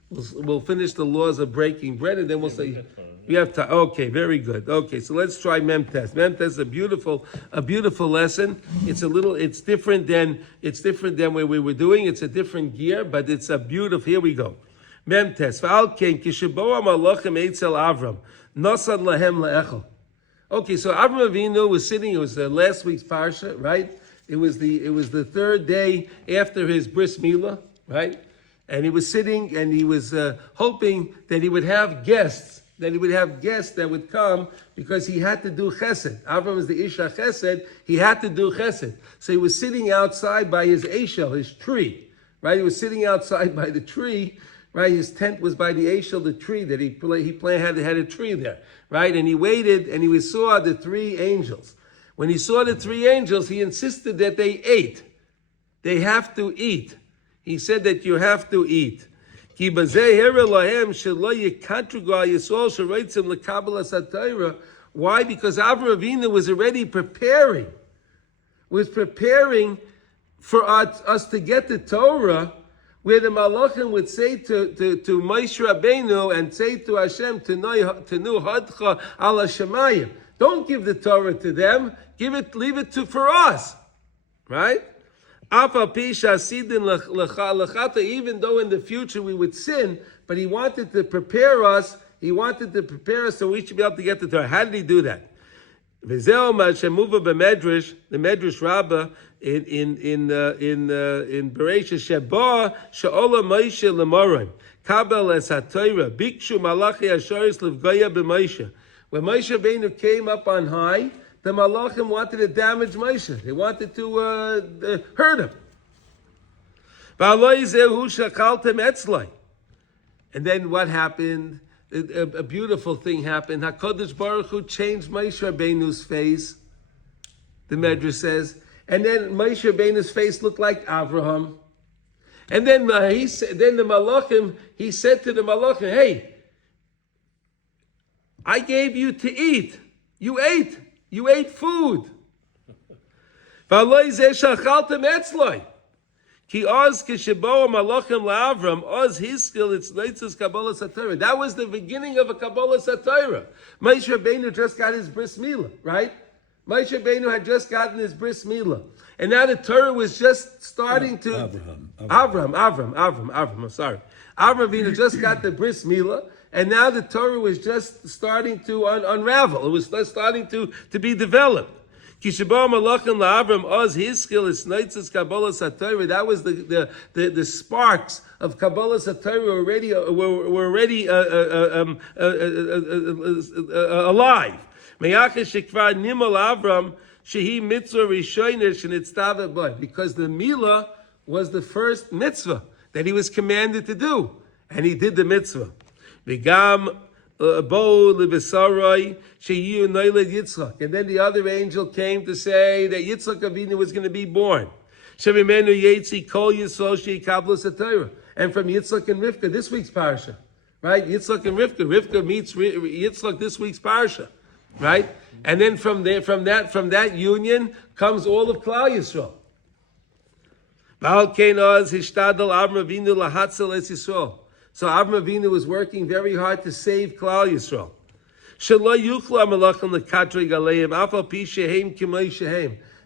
We'll finish the laws of breaking bread, and then we'll say we have time. Okay, very good. Okay, so let's try mem test. Mem test is a beautiful lesson. It's different than where we were doing. It's a different gear, but it's a beautiful. Here we go. Mem test. V'al kishibo malachim eitzel Avram nosan lahem leechel. Okay, so Avram Avinu was sitting. It was last week's parsha, right? It was the third day after his bris milah, right? And he was sitting, and he was hoping that he would have guests. That would come, because he had to do chesed. Avram is the Isha chesed. He had to do chesed. So he was sitting outside by his Eshel, his tree, right? He was sitting outside by the tree, right? His tent was by the Eshel, the tree that he had a tree there, right? And he waited, and he saw the three angels. When he saw the three angels, he insisted that they ate. They have to eat. He said that you have to eat. Why? Because Avraham Avinu was already preparing for us to get the Torah, where the Malachim would say to Moshe Rabbeinu and say to Hashem, Tenu hadcha ala shemayim. Don't give the Torah to them. Leave it for us. Right? Even though in the future we would sin, but he wanted to prepare us. He wanted to prepare us so we should be able to get the Torah. How did he do that? The Medrash Rabbah in Bereshit Sheba She'ola Moshe Lemorim Kabel Es HaTorah Bikshu Malachi Asheris Livgoya b'Moshe. When Moshe Rabbeinu came up on high, the Malachim wanted to damage Moshe. They wanted to hurt him. And then what happened? A beautiful thing happened. HaKadosh Baruch Hu changed Moshe Rabbeinu's face, the Medrash says. And then Moshe Rabbeinu's face looked like Avraham. And then he said to the Malachim, hey, I gave you to eat. You ate. You ate food. That was the beginning of a Kabbalah Satira. Moshe Rabbeinu just got his bris milah, right? Moshe Rabbeinu had just gotten his bris milah. And now the Torah was just starting to... Avram. I'm sorry. Avram Avinu just got the bris milah. And now the Torah was just starting to unravel. It was starting to be developed. That was the sparks of Kabbalah Satira were already alive. Because the milah was the first mitzvah that he was commanded to do. And he did the mitzvah. And then the other angel came to say that Yitzchak Avinu was going to be born. And from Yitzchak and Rivka, this week's parsha, right? Yitzchak and Rivka meets Yitzchak this week's parsha, right? And then from that union comes all of Klal Yisrael. So Avraham Avinu was working very hard to save Klal Yisrael.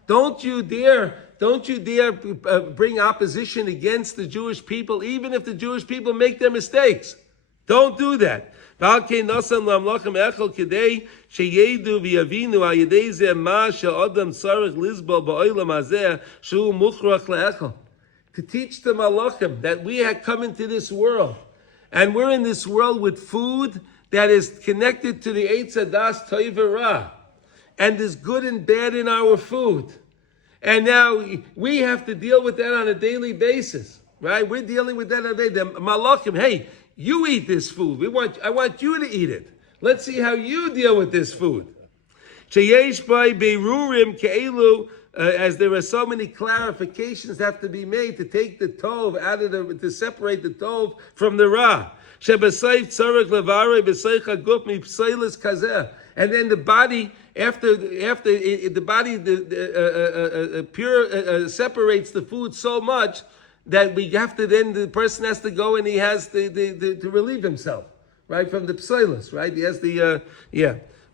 Don't you dare bring opposition against the Jewish people, even if the Jewish people make their mistakes. Don't do that. To teach the malachim that we have come into this world, and we're in this world with food that is connected to the Eitz Hadas Tov Ra, and there's good and bad in our food. And now we have to deal with that on a daily basis, right? We're dealing with that on a day. The malachim, hey, you eat this food. I want you to eat it. Let's see how you deal with this food. Sheyesh by beirurim ke'elu, as there are so many clarifications that have to be made to take the tov out of to separate the tov from the ra. Shebasayf tzarech levarei b'seich haguf mipseilis kazeh. And then the body, after the body separates the food so much that we have to then, the person has to go and he has to relieve himself, right, from the psoilus, right? He has the,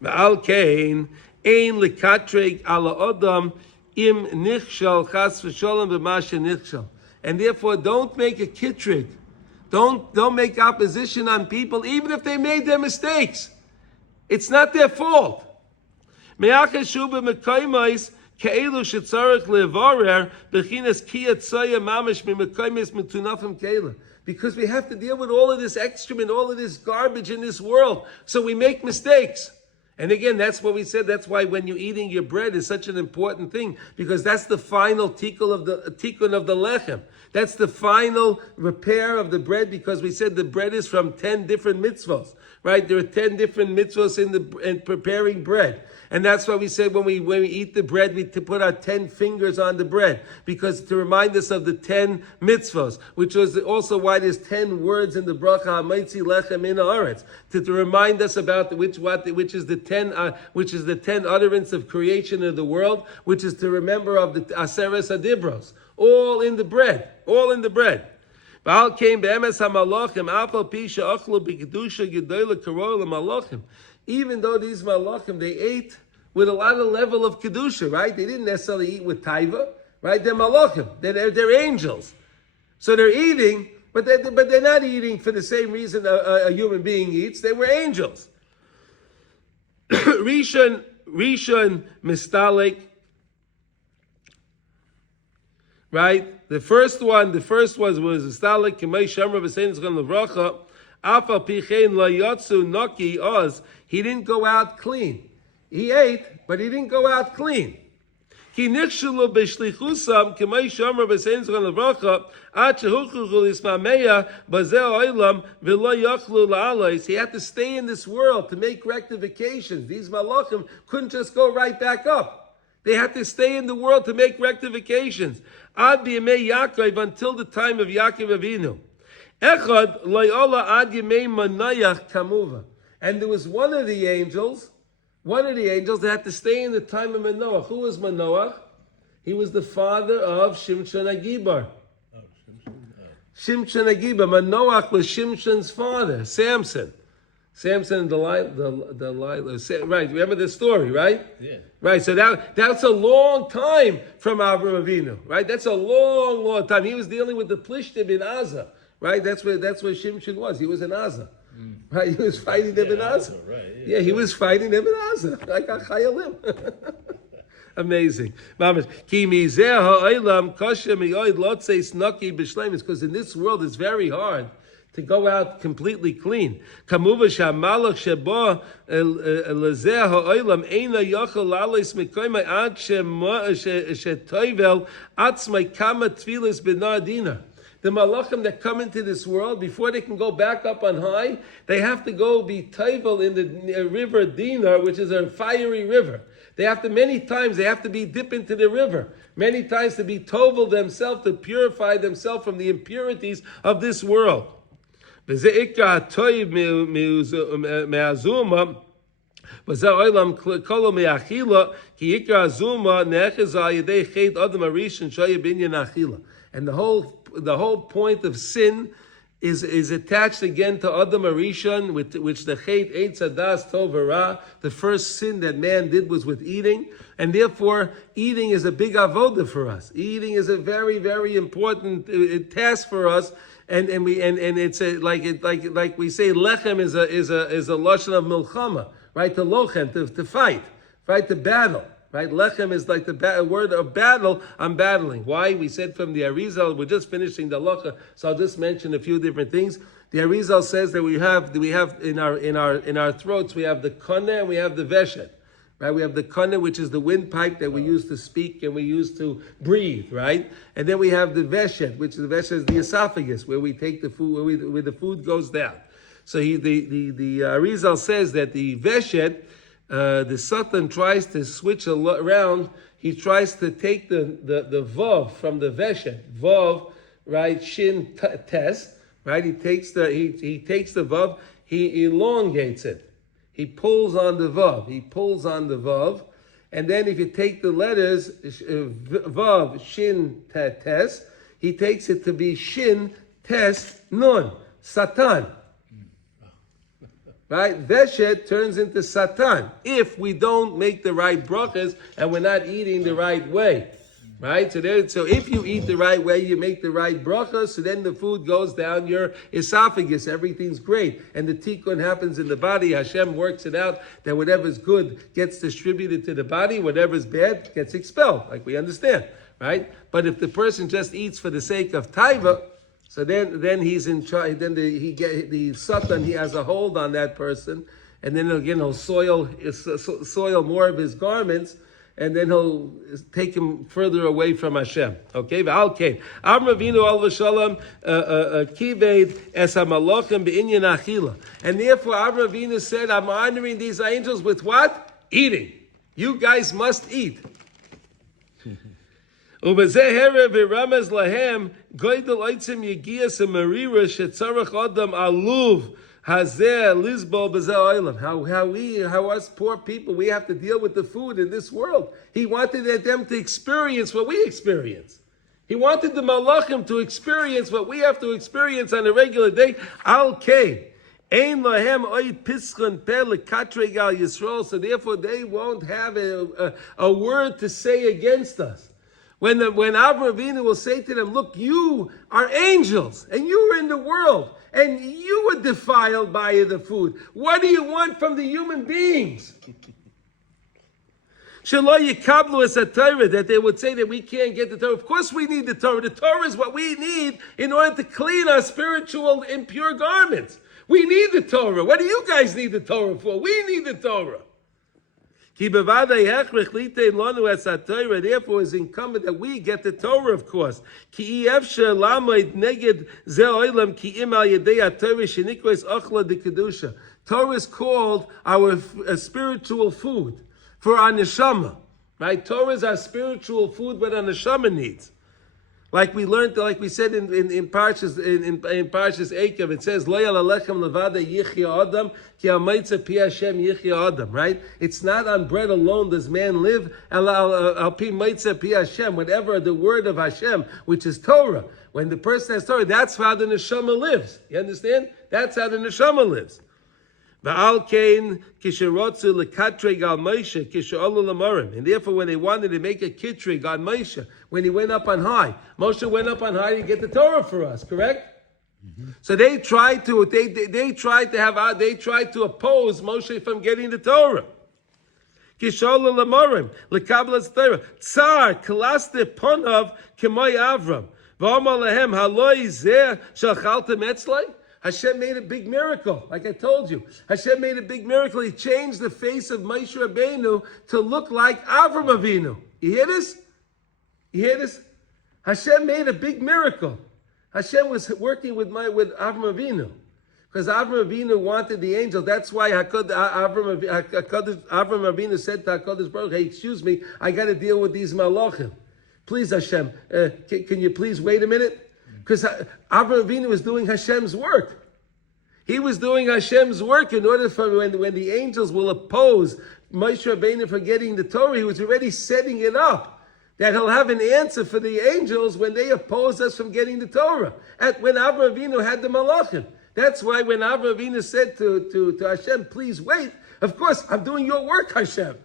Ma'al kain, ein lekatreg ala odam im nichshal chas v'sholem b'masha nichshal. And therefore, don't make a kitrig. Don't make opposition on people, even if they made their mistakes. It's not their fault. Because we have to deal with all of this excrement, all of this garbage in this world. So we make mistakes. And again, that's what we said. That's why when you're eating your bread is such an important thing, because that's the final tikkun of the lechem. That's the final repair of the bread, because we said the bread is from 10 different mitzvahs, right? There are 10 different mitzvahs in preparing bread. And that's why we said when we eat the bread, we to put our 10 fingers on the bread, because to remind us of the 10 mitzvahs, which was also why there's 10 words in the bracha Hamaitzi Lechem Min Haaretz, to remind us about which is the 10 utterance of creation of the world, which is to remember of the Aseres Adibros, all in the bread. Baal came be'emes hamalachim afal pisha achlu b'kedusha gedola karol malachim. Even though these malachim, they ate with a lot of level of kedusha, right? They didn't necessarily eat with taiva, right? They're malachim. They're angels. So they're eating, but they're not eating for the same reason a human being eats. They were angels. Rishon mistalek, right? The first was mistalek k'may shamra v'sein zchon levracha. Afa pichein la yatsu naki oz. He didn't go out clean. He ate, but he didn't go out clean. Ki nichshulu b'shlichusam k'may shamra v'sein zchon levracha ad shehuchuchu lismameya b'zeh oilam v'lo yachlu la'alais. He had to stay in this world to make rectifications. These malachim couldn't just go right back up. They had to stay in the world to make rectifications. Ad b'yemei Yaakov, until the time of Yaakov Avinu. Echad loyola ad yemei manayach kamuva. And there was one of the angels that had to stay in the time of Manoach. Who was Manoach? He was the father of Shimshon Agibar. Shimshon Agibar. Manoach was Shimshon's father, Samson. Samson and Delilah. Right, remember the story, right? Yeah. Right, so that's a long time from Avraham Avinu, right? That's a long, long time. He was dealing with the Plishtim in Gaza, right? That's where Shimshon was. He was in Gaza, right? He was fighting them in Gaza. Right, yeah, he was fighting them in Gaza, like a Chayalim. Amazing. Because in this world it's very hard to go out completely clean. The malachim that come into this world, before they can go back up on high, they have to go be tovel in the river Dinar, which is a fiery river. Many times they have to be dip into the river. Many times to be tovel themselves, to purify themselves from the impurities of this world. And the whole point of sin is attached again to Adam Arishon, which the Chet Eitz Hadas Tov Hara, the first sin that man did was with eating, and therefore eating is a big avoda for us. Eating is a very, very important task for us, and it's like we say, lechem is a lashon of milchama, right? To lochem, to fight, right? To battle. Right, lechem is like the word of battle. I'm battling. Why? We said from the Arizal. We're just finishing the halacha, so I'll just mention a few different things. The Arizal says that we have in our throats we have the kone and we have the veshet. Right, we have the kone, which is the windpipe that we use to speak and we use to breathe. Right, and then we have the veshet, which is the esophagus, where we take the food, where the food goes down. So the Arizal says that the veshet. The Satan tries to switch around. He tries to take the vav from the veshet, vav, right? Shin tes, right? He takes the vav. He elongates it. He pulls on the vav. And then if you take the letters vav, shin tes, he takes it to be shin tes nun, Satan. Right? Veshet turns into Satan if we don't make the right brachas and we're not eating the right way. Right? So if you eat the right way, you make the right brachas, so then the food goes down your esophagus. Everything's great. And the tikkun happens in the body. Hashem works it out that whatever's good gets distributed to the body, whatever's bad gets expelled, like we understand. Right? But if the person just eats for the sake of taiva, so then he's in charge. Then the Satan, he has a hold on that person, and then he'll soil more of his garments, and then he'll take him further away from Hashem. Okay, v'alkein Avram Avinu al v'shalom kived es hamalachim b'inyan achila, and therefore Avram Avinu said, "I'm honoring these angels with what? Eating. You guys must eat." Ubezeh herev v'ramez lahem goydel oitzim yegias amarira shetzarach adam aluv hazeh lizbol b'zeh oilam. How us poor people, we have to deal with the food in this world. He wanted them to experience what we experience. He wanted the malachim to experience what we have to experience on a regular day. Al kain ein lahem oid pischon peh lekatreg al Yisrael. So therefore, they won't have a word to say against us. When Avraham Avinu will say to them, look, you are angels, and you were in the world, and you were defiled by the food. What do you want from the human beings? That they would say that we can't get the Torah. Of course we need the Torah. The Torah is what we need in order to clean our spiritual impure garments. We need the Torah. What do you guys need the Torah for? We need the Torah. Therefore, it's incumbent that we get the Torah, of course. Torah is called our spiritual food for our neshama. Right? Torah is our spiritual food, what our neshama needs. Like we learned, like we said in Parshas Eikev, it says, "Lo yal alechem levada yichya adam, ki ha'maitza pi Hashem yichya adam." Right? It's not on bread alone does man live. Al pi maitza pi Hashem, whatever the word of Hashem, which is Torah. When the person has Torah, that's how the neshama lives. You understand? That's how the neshama lives. And therefore, when they wanted to make a kitrig on Moshe, when he went up on high, Moshe went up on high to get the Torah for us, correct? Mm-hmm. So they tried to oppose Moshe from getting the Torah. Tsar kalaste ponav k'moy Avram v'amar lehem haloi zeh shalchaltem etzlai. Hashem made a big miracle, like I told you. Hashem made a big miracle. He changed the face of Moshe Rabbeinu to look like Avram Avinu. You hear this? You hear this? Hashem made a big miracle. Hashem was working with Avram Avinu. Because Avram Avinu wanted the angel. That's why Avram Avinu said to HaKadosh Baruch, hey, excuse me, I got to deal with these malachim. Please, Hashem, can you please wait a minute? Because Avraham Avinu was doing Hashem's work. He was doing Hashem's work in order for when the angels will oppose Moshe Rabbeinu for getting the Torah, he was already setting it up. that he'll have an answer for the angels when they oppose us from getting the Torah. When Avraham Avinu had the Malachim. That's why when Avraham Avinu said to Hashem, please wait, of course, I'm doing your work, Hashem.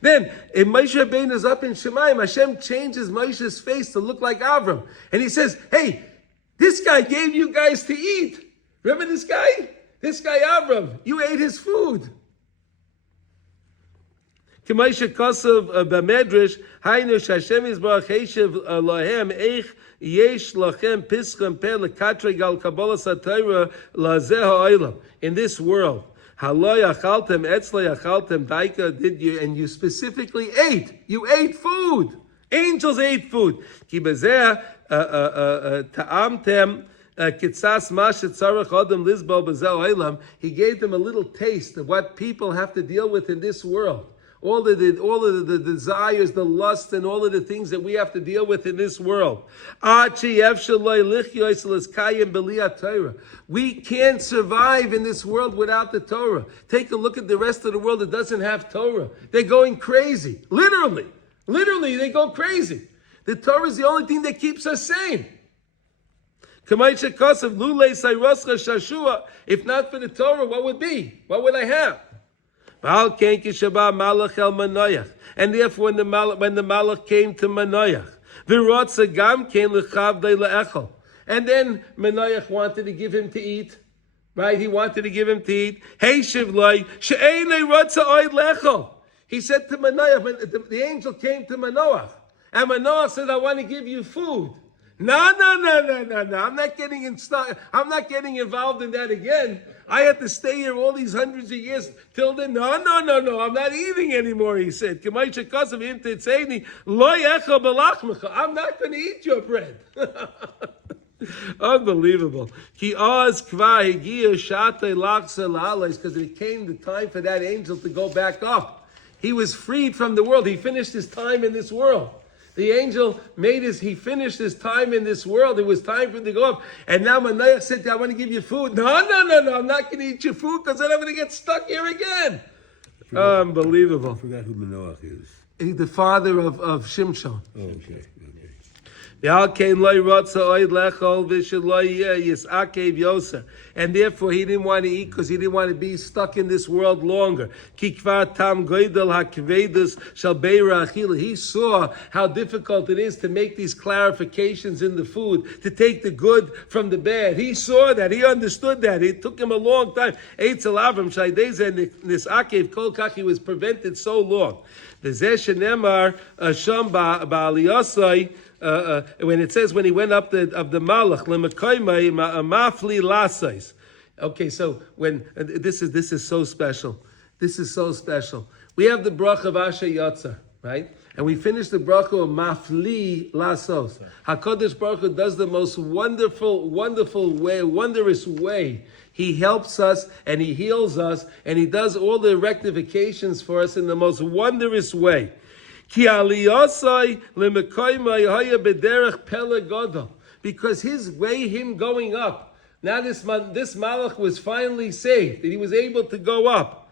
Then, if Moshe Rabbeinu is up in Shemayim, Hashem changes Moshe's face to look like Avram. And he says, hey, this guy gave you guys to eat. Remember this guy? This guy Avram, you ate his food. K'moshe Kosav b'Medrash, Hainu Hashem Yisbarach Heshev Lahem Eich Yesh Lachem Pischem Pe Lekatre Gal Kabbalah Satira Lazeh Ha'olam. In this world, Halo Yachaltem Etzlo Yachaltem Daika did you, and you specifically ate. You ate food. Angels ate food. Ki Bezeh Ta'amtem. He gave them a little taste of what people have to deal with in this world. All of the desires, the lust, and all of the things that we have to deal with in this world. We can't survive in this world without the Torah. Take a look at the rest of the world that doesn't have Torah. They're going crazy. Literally, they go crazy. The Torah is the only thing that keeps us sane. If not for the Torah, what would be? What would I have? And therefore, when the Malach came to Manoach, and then Manoach wanted to give him to eat. Right? He wanted to give him to eat. He said to Manoach, the angel came to Manoach, and Manoach said, I want to give you food. No. I'm not getting involved in that again. I had to stay here all these hundreds of years till then. No. I'm not eating anymore, he said. I'm not going to eat your bread. Unbelievable. Because it came the time for that angel to go back up. He was freed from the world. He finished his time in this world. The angel he finished his time in this world. It was time for him to go up. And now Manoach said, I want to give you food. No, I'm not going to eat your food because then I'm going to get stuck here again. Unbelievable. I forgot who Manoach is. He's the father of Shimshon. Oh, okay. And therefore he didn't want to eat because he didn't want to be stuck in this world longer. He saw how difficult it is to make these clarifications in the food, to take the good from the bad. He saw that, he understood that. It took him a long time. He was prevented so long. When it says when he went up of the Malach, okay, so when this is so special. This is so special. We have the bracha of Asher Yotza, right? And we finish the bracha of Mafli Lasos. HaKadosh Baruch Hu does the most wondrous way. He helps us and he heals us and he does all the rectifications for us in the most wondrous way. Because his way, him going up, now this Malach was finally saved, that he was able to go up.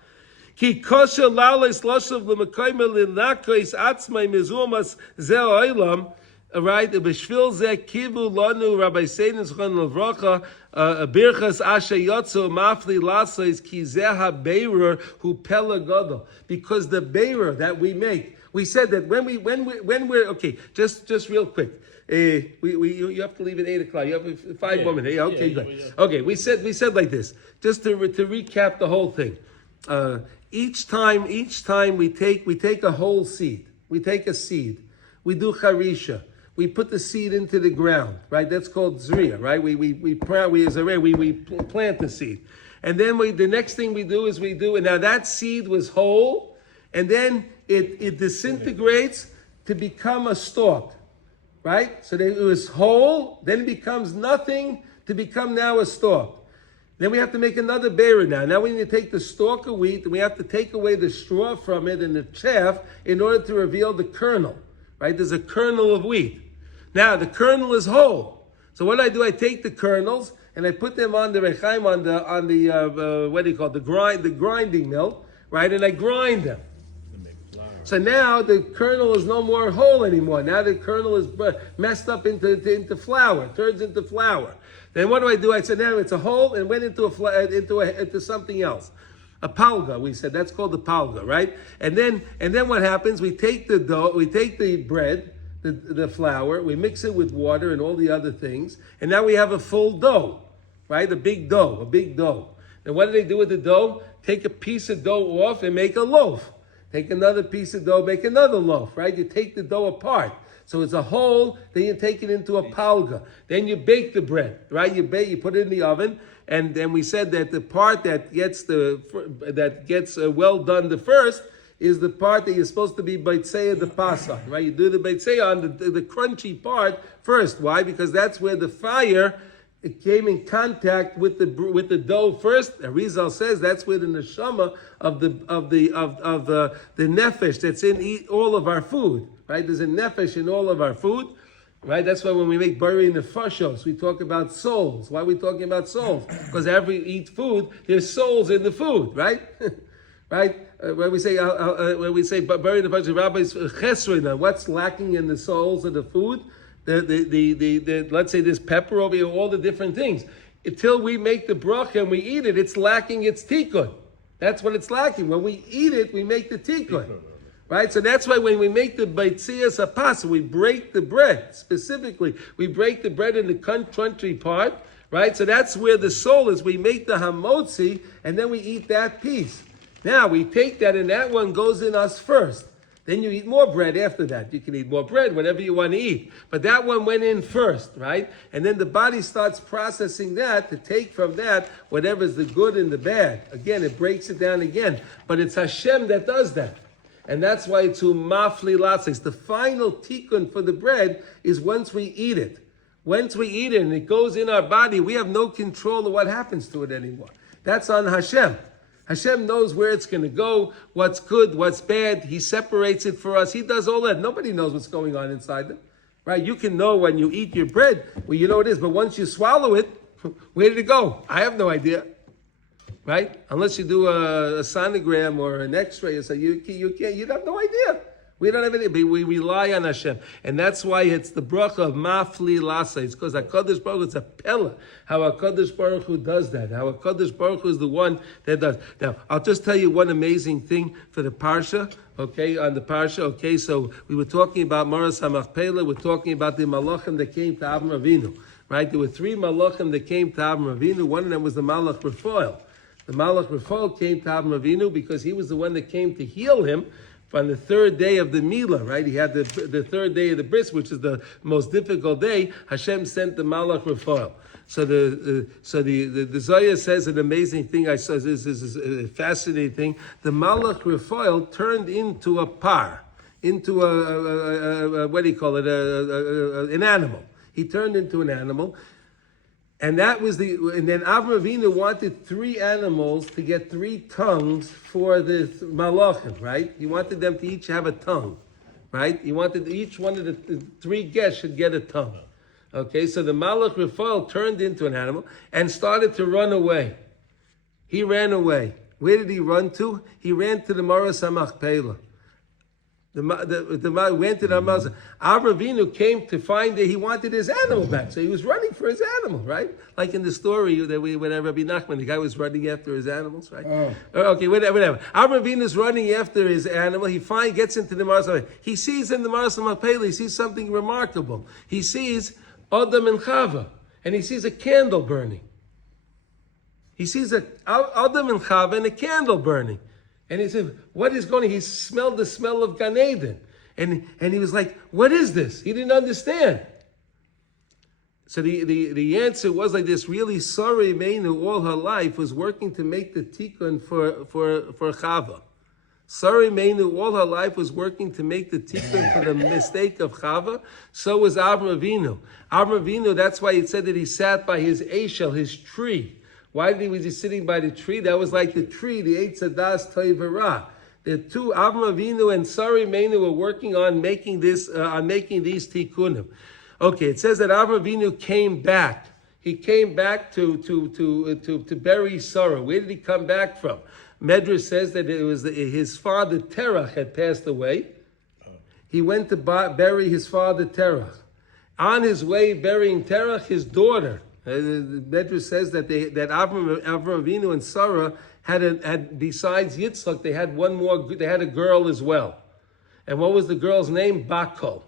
Right, b'shvil zeh kivu lanu Rabbi Seidin Zchon Levracha birchas asher yotzo mafli lasais ki zeh habeirur hu pela gadol, because the beirur that we make, we said that when we're okay, just real quick, you have to leave at 8:00. You have 5 more minutes. Okay, good. Okay, we said like this, just to recap the whole thing. Each time we take a whole seed, we take a seed, we do charisha. We put the seed into the ground, right? That's called zriya, right? We plant the seed, and then the next thing we do, and now that seed was whole, and then it disintegrates to become a stalk, right? So it was whole, then it becomes nothing to become now a stalk. Then we have to make another beira now. Now we need to take the stalk of wheat, and we have to take away the straw from it and the chaff in order to reveal the kernel, right? There's a kernel of wheat. Now the kernel is whole. So what do? I take the kernels and I put them on the rechaim, on the what do you call it? The grinding mill, right? And I grind them. So now the kernel is no more whole anymore. Now the kernel is messed up into flour, turns into flour. Then what do? I said now it's a whole and went into something else. A palga, we said that's called the palga, right? And then what happens? We take the dough, we take the bread, the flour, we mix it with water and all the other things, and now we have a full dough, right? A big dough. And what do they do with the dough? Take a piece of dough off and make a loaf. Take another piece of dough, make another loaf, right? You take the dough apart. So it's a whole, then you take it into a palga. Then you bake the bread, right? You put it in the oven, and then we said that the part that gets well done the first is the part that you're supposed to be beitzeya the pasa, right? You do the beitzeya on the crunchy part first. Why? Because that's where the fire it came in contact with the dough first. Arizal says that's where the neshama of the nefesh that's in all of our food, right? There's a nefesh in all of our food, right? That's why when we make bari nefashos, we talk about souls. Why are we talking about souls? Because every eat food, there's souls in the food, right? Right? When we say bari nefashos, rabbis chesrina, what's lacking in the souls of the food? The let's say this pepper over here, all the different things. Until we make the bracha and we eat it, it's lacking its tikkun. That's what it's lacking. When we eat it, we make the tikkun. Right? So that's why when we make the beitzias apasa, we break the bread. Specifically, we break the bread in the crunchy part. Right? So that's where the soul is. We make the hamotzi and then we eat that piece. Now we take that and that one goes in us first. Then you eat more bread after that. You can eat more bread, whatever you want to eat. But that one went in first, right? And then the body starts processing that to take from that whatever's the good and the bad. Again, it breaks it down again. But it's Hashem that does that. And that's why it's mafli latzes. The final tikkun for the bread is once we eat it. Once we eat it and it goes in our body, we have no control of what happens to it anymore. That's on Hashem. Hashem knows where it's going to go, what's good, what's bad. He separates it for us. He does all that. Nobody knows what's going on inside them. Right? You can know when you eat your bread, well, you know what it is. But once you swallow it, where did it go? I have no idea. Right? Unless you do a sonogram or an x-ray, so you have no idea. We don't have anything. We rely on Hashem. And that's why it's the bracha of mafli lasa. It's because HaKadosh Baruch Hu, it's a pella. How HaKadosh Baruch Hu does that. How HaKadosh Baruch Hu is the one that does. Now, I'll just tell you one amazing thing for the Parsha. Okay, on the Parsha. Okay, so we were talking about Maras HaMachpelah. We're talking about the Malachim that came to Avram Avinu. Right? There were 3 Malachim that came to Avram Avinu. One of them was the Malach Refuah. The Malach Refuah came to Avram Avinu because he was the one that came to heal him on the 3rd day of the Milah, right? He had the 3rd day of the bris, which is the most difficult day. Hashem sent the Malach Refuah. So the Zohar says an amazing thing. I saw this is a fascinating thing. The Malach Refuah turned into a par, into a what do you call it? An animal. He turned into an animal. And that was and then Avram Avinu wanted 3 animals to get 3 tongues for the malachim, right? He wanted them to each have a tongue, right? He wanted each one of the 3 guests should get a tongue. Okay, so the Malach Refuah turned into an animal and started to run away. He ran away. Where did he run to? He ran to the Maras HaMachpelah. The went to the Mazal. Avram Avinu came to find that he wanted his animal back, so he was running for his animal, right? Like in the story that we when Rabbi Nachman, the guy was running after his animals, right? Oh. Okay, whatever. Avram Avinu is running after his animal. He finally gets into the Mazal. He sees in the Mazal Mapeli, he sees something remarkable. He sees Adam and Chava, and he sees a candle burning. He sees Adam and Chava and a candle burning. And he said, what is going on? He smelled the smell of Gan Eden. And he was like, what is this? He didn't understand. So the answer was like this, really sorry Meinu all her life was working to make the tikkun for Chava. Sorry Meinu all her life was working to make the tikkun for the mistake of Chava. So was Avram Avinu. Avram Avinu, that's why it said that he sat by his Eshel, his tree. Why was he sitting by the tree? That was like the tree, the Eitz Hadas Toivara. The 2, Avram Avinu and Sari Meinu, were working on making these tikkunim. Okay, it says that Avram Avinu came back. He came back to bury Sarah. Where did he come back from? Medrash says that it was his father Terach had passed away. He went to bury his father Terach. On his way burying Terach, his daughter, Medrash says that Avram Avinu and Sarah had besides Yitzchak, they had they had a girl as well. And what was the girl's name? Bakol.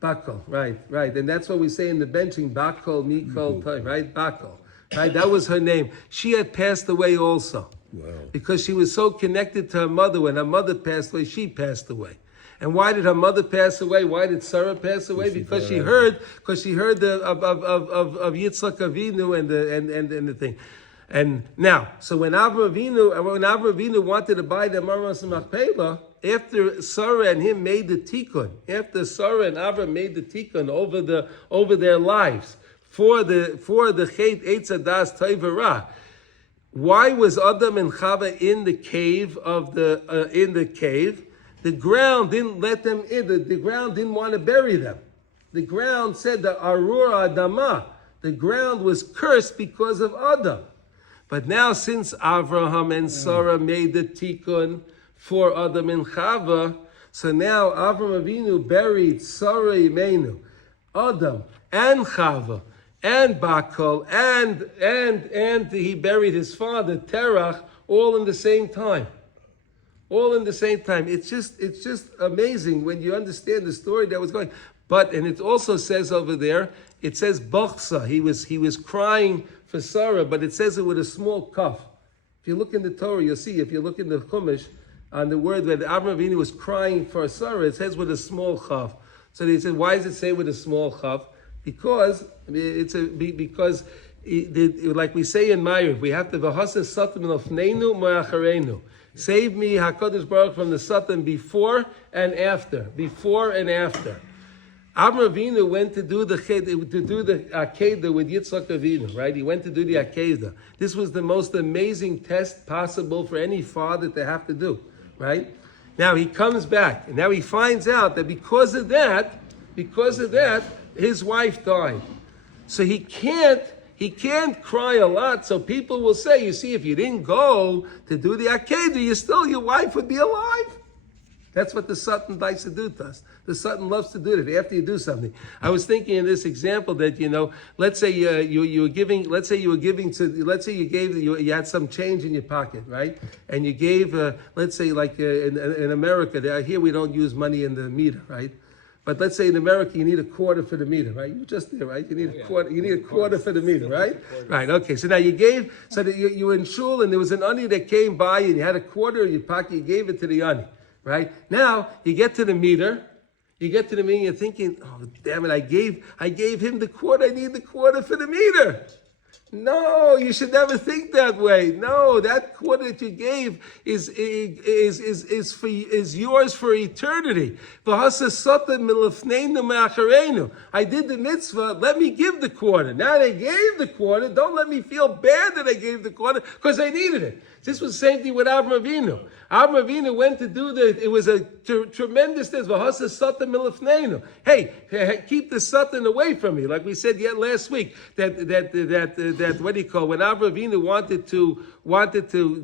Bakol, right. And that's what we say in the benching, Bakol, Mikol, right? Bakol. Right, that was her name. She had passed away also. Wow. Because she was so connected to her mother. When her mother passed away, she passed away. And why did her mother pass away? Why did Sarah pass away? Because she heard of Yitzchak Avinu and the thing. And now, so when Avraham Avinu wanted to buy the Maras Machpelah, after Sarah and him made the tikkun, after Sarah and Avraham made the tikkun over their lives for the Chet Eitz Hadas Tov. Why was Adam and Chava in the cave The ground didn't let them in. The ground didn't want to bury them. The ground said the Arur Adama. The ground was cursed because of Adam. But now, since Avraham and Sarah made the tikkun for Adam and Chava, so now Avraham Avinu buried Sarah Imenu, Adam and Chava and Bakol and he buried his father Terach all in the same time. All in the same time. It's just amazing when you understand the story that was going. And it also says over there, it says Bachsa. He was crying for Sarah, but it says it with a small kaf. If you look in the Torah, you'll see. If you look in the Chumash, on the word that Avraham Avinu was crying for Sarah, it says with a small chaf. So they said, why does it say with a small chaf? Because like we say in Meir, we have to v'hasa satan l'fneinu ma'acharenu. Save me, HaKadosh Baruch, from the satan before and after. Before and after. Avraham Avinu went to do the Akedah with Yitzchak Avinu, right? He went to do the Akedah. This was the most amazing test possible for any father to have to do, right? Now he comes back, and now he finds out that because of that, his wife died. So he can't cry a lot, so people will say, you see, if you didn't go to do the Akedah, your wife would be alive. That's what the Satan likes to do to us. The Satan loves to do that after you do something. I was thinking in this example that, let's say you had some change in your pocket, right? And you gave, let's say like in America, here we don't use money in the meter, right? But let's say in America you need a quarter for the meter, right? You were just there, right? You need a quarter. You need a quarter for the meter, right? Right. Okay. So now you gave. So that you were in shul and there was an ani that came by and you had a quarter in your pocket. You gave it to the ani, right? Now you get to the meter. You get to the meter. You're thinking, oh damn it! I gave him the quarter. I need the quarter for the meter. No, you should never think that way. No, that quarter that you gave is yours for eternity. I did the mitzvah. Let me give the quarter. Now they gave the quarter. Don't let me feel bad that I gave the quarter because I needed it. This was the same thing with Avraham Avinu. Avraham Avinu went to do it was a tremendous test. Hey, keep the Satan away from me. Like we said yet last week, that what do you call, when Avraham Avinu wanted to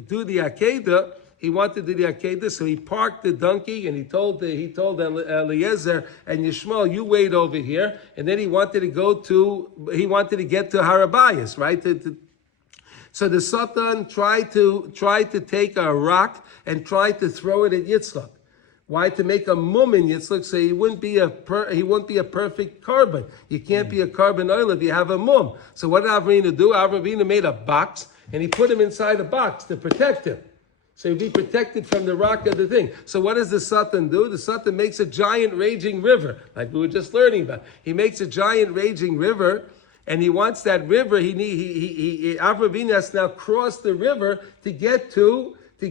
do the Akedah, he wanted to do the Akedah, so he parked the donkey and he told Eliezer and Yishmael, you wait over here. And then he wanted to get to Harabayas, right? So the Satan tried to take a rock and tried to throw it at Yitzchak. Why? To make a mum in Yitzchak, so he wouldn't be a perfect carbon. You can't be a carbon oil if you have a mum. So what did Avraham do? Avraham made a box and he put him inside a box to protect him. So he'd be protected from the rock of the thing. So what does the Satan do? The Satan makes a giant raging river, like we were just learning about. He makes a giant raging river. And he wants that river. Avraham has now crossed the river to get to the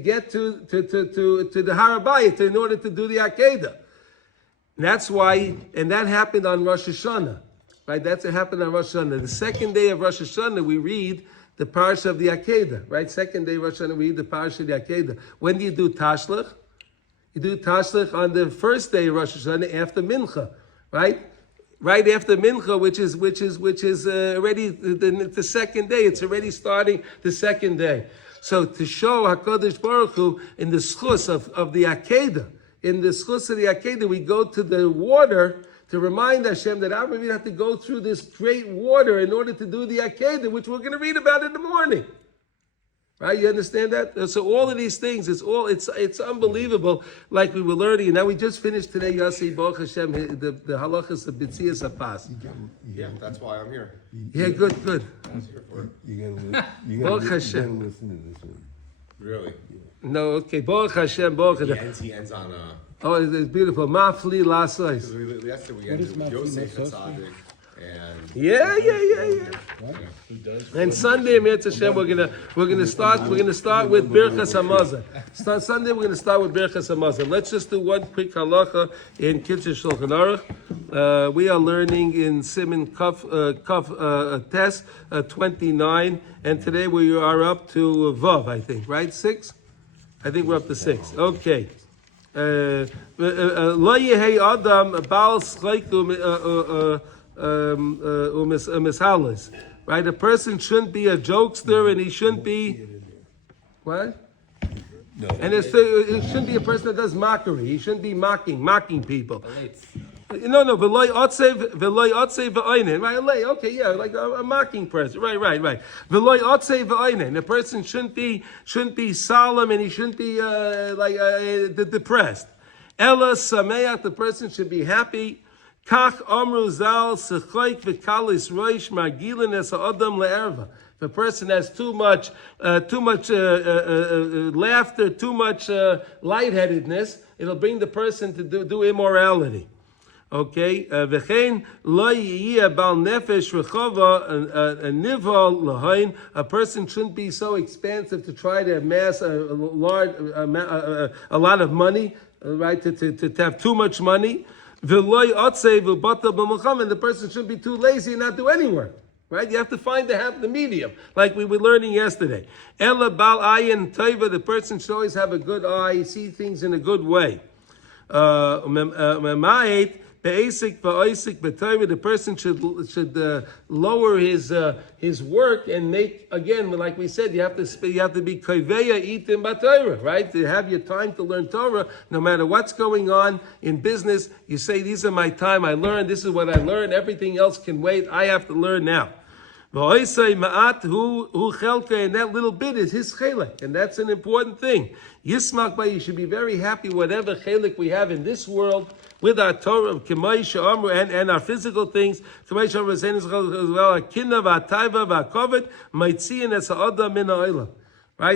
Harabayit in order to do the Akedah. And that's why, and that happened on Rosh Hashanah, right? That's what happened on Rosh Hashanah. The second day of Rosh Hashanah, we read the Parsha of the Akedah, right? Second day of Rosh Hashanah, we read the Parsha of the Akedah. When do you do Tashlech? You do Tashlech on the first day of Rosh Hashanah after Mincha, right? Right after Mincha, which is already the second day. It's already starting the second day. So to show HaKadosh Baruch Hu in the schus of the Akedah, in the schus of the Akedah, we go to the water to remind Hashem that Abraham have to go through this great water in order to do the Akedah, which we're going to read about in the morning. Right? You understand that? So all of these things, it's unbelievable, like we were learning. And now we just finished today, Yossi, Baruch Hashem, the halachas of B'tzias Apas. Yeah, that's why I'm here. Yeah, good. I was here for it. You Baruch gotta Hashem. listen to this one. Really? No, okay. Baruch Hashem, Baruch Hashem. He ends on Oh, it's beautiful. Mafli lasais. yesterday we ended with Yosef and Tzaddik, and Yeah. And Sunday, Mitzvah Hashem, we're gonna start with Birchas Hamazon. Sunday we're gonna start with Birchas Hamazon. Let's just do one quick halacha in Kitzur Shulchan Aruch. We are learning in Siman Kaf Tes 29, and today we are up to Vav, I think, right? 6. I think we're up to 6. Okay. Lo yehei adam bal schleiku umishalas. Right? A person shouldn't be a jokester, and he shouldn't be what? No. And it shouldn't be a person that does mockery. He shouldn't be mocking people. No. V'loy otzev v'oinen. Right? Okay, yeah, like a mocking person. Right. V'loy otzev v'oinen. A person shouldn't be solemn, and he shouldn't be depressed. Ella sameach. The person should be happy. Kach amru zal sechoik v'kalis roish magilin es ha'adam le'erva. If a person has too much laughter, too much lightheadedness, it'll bring the person to do immorality. Okay, v'chein lo yiyeh bal nefesh rechava nival lahain. A person shouldn't be so expansive to try to amass a lot of money, right? To have too much money. V'loy otzei v'bata b'mulcham, and the person shouldn't be too lazy and not do any work. Right? You have to find the medium, like we were learning yesterday. Ella bal ayin taiva. The person should always have a good eye, see things in a good way. The person should lower his work and make, again, like we said, you have to be kaiveya itim b'Torah, right? To have your time to learn Torah, no matter what's going on in business. You say, these are my time. I learned. This is what I learned. Everything else can wait. I have to learn now. And that little bit is his chelek, and that's an important thing. Yismach ba, you should be very happy whatever chelek we have in this world with our Torah, and our physical things. Right?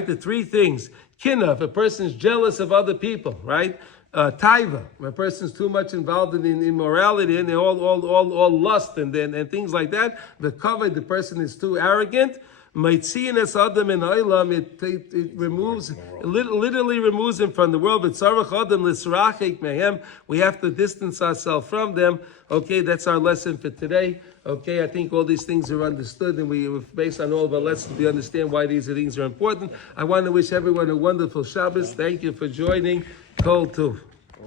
The 3 things. Kinna, if a person's jealous of other people, right? Taiva, when a person's too much involved in immorality and all lust and things like that. The kavod, the person is too arrogant. It removes, literally removes him from the world. We have to distance ourselves from them. Okay, that's our lesson for today. Okay, I think all these things are understood, and based on all of our lessons, we understand why these things are important. I want to wish everyone a wonderful Shabbos. Thank you for joining. Kol Tuv.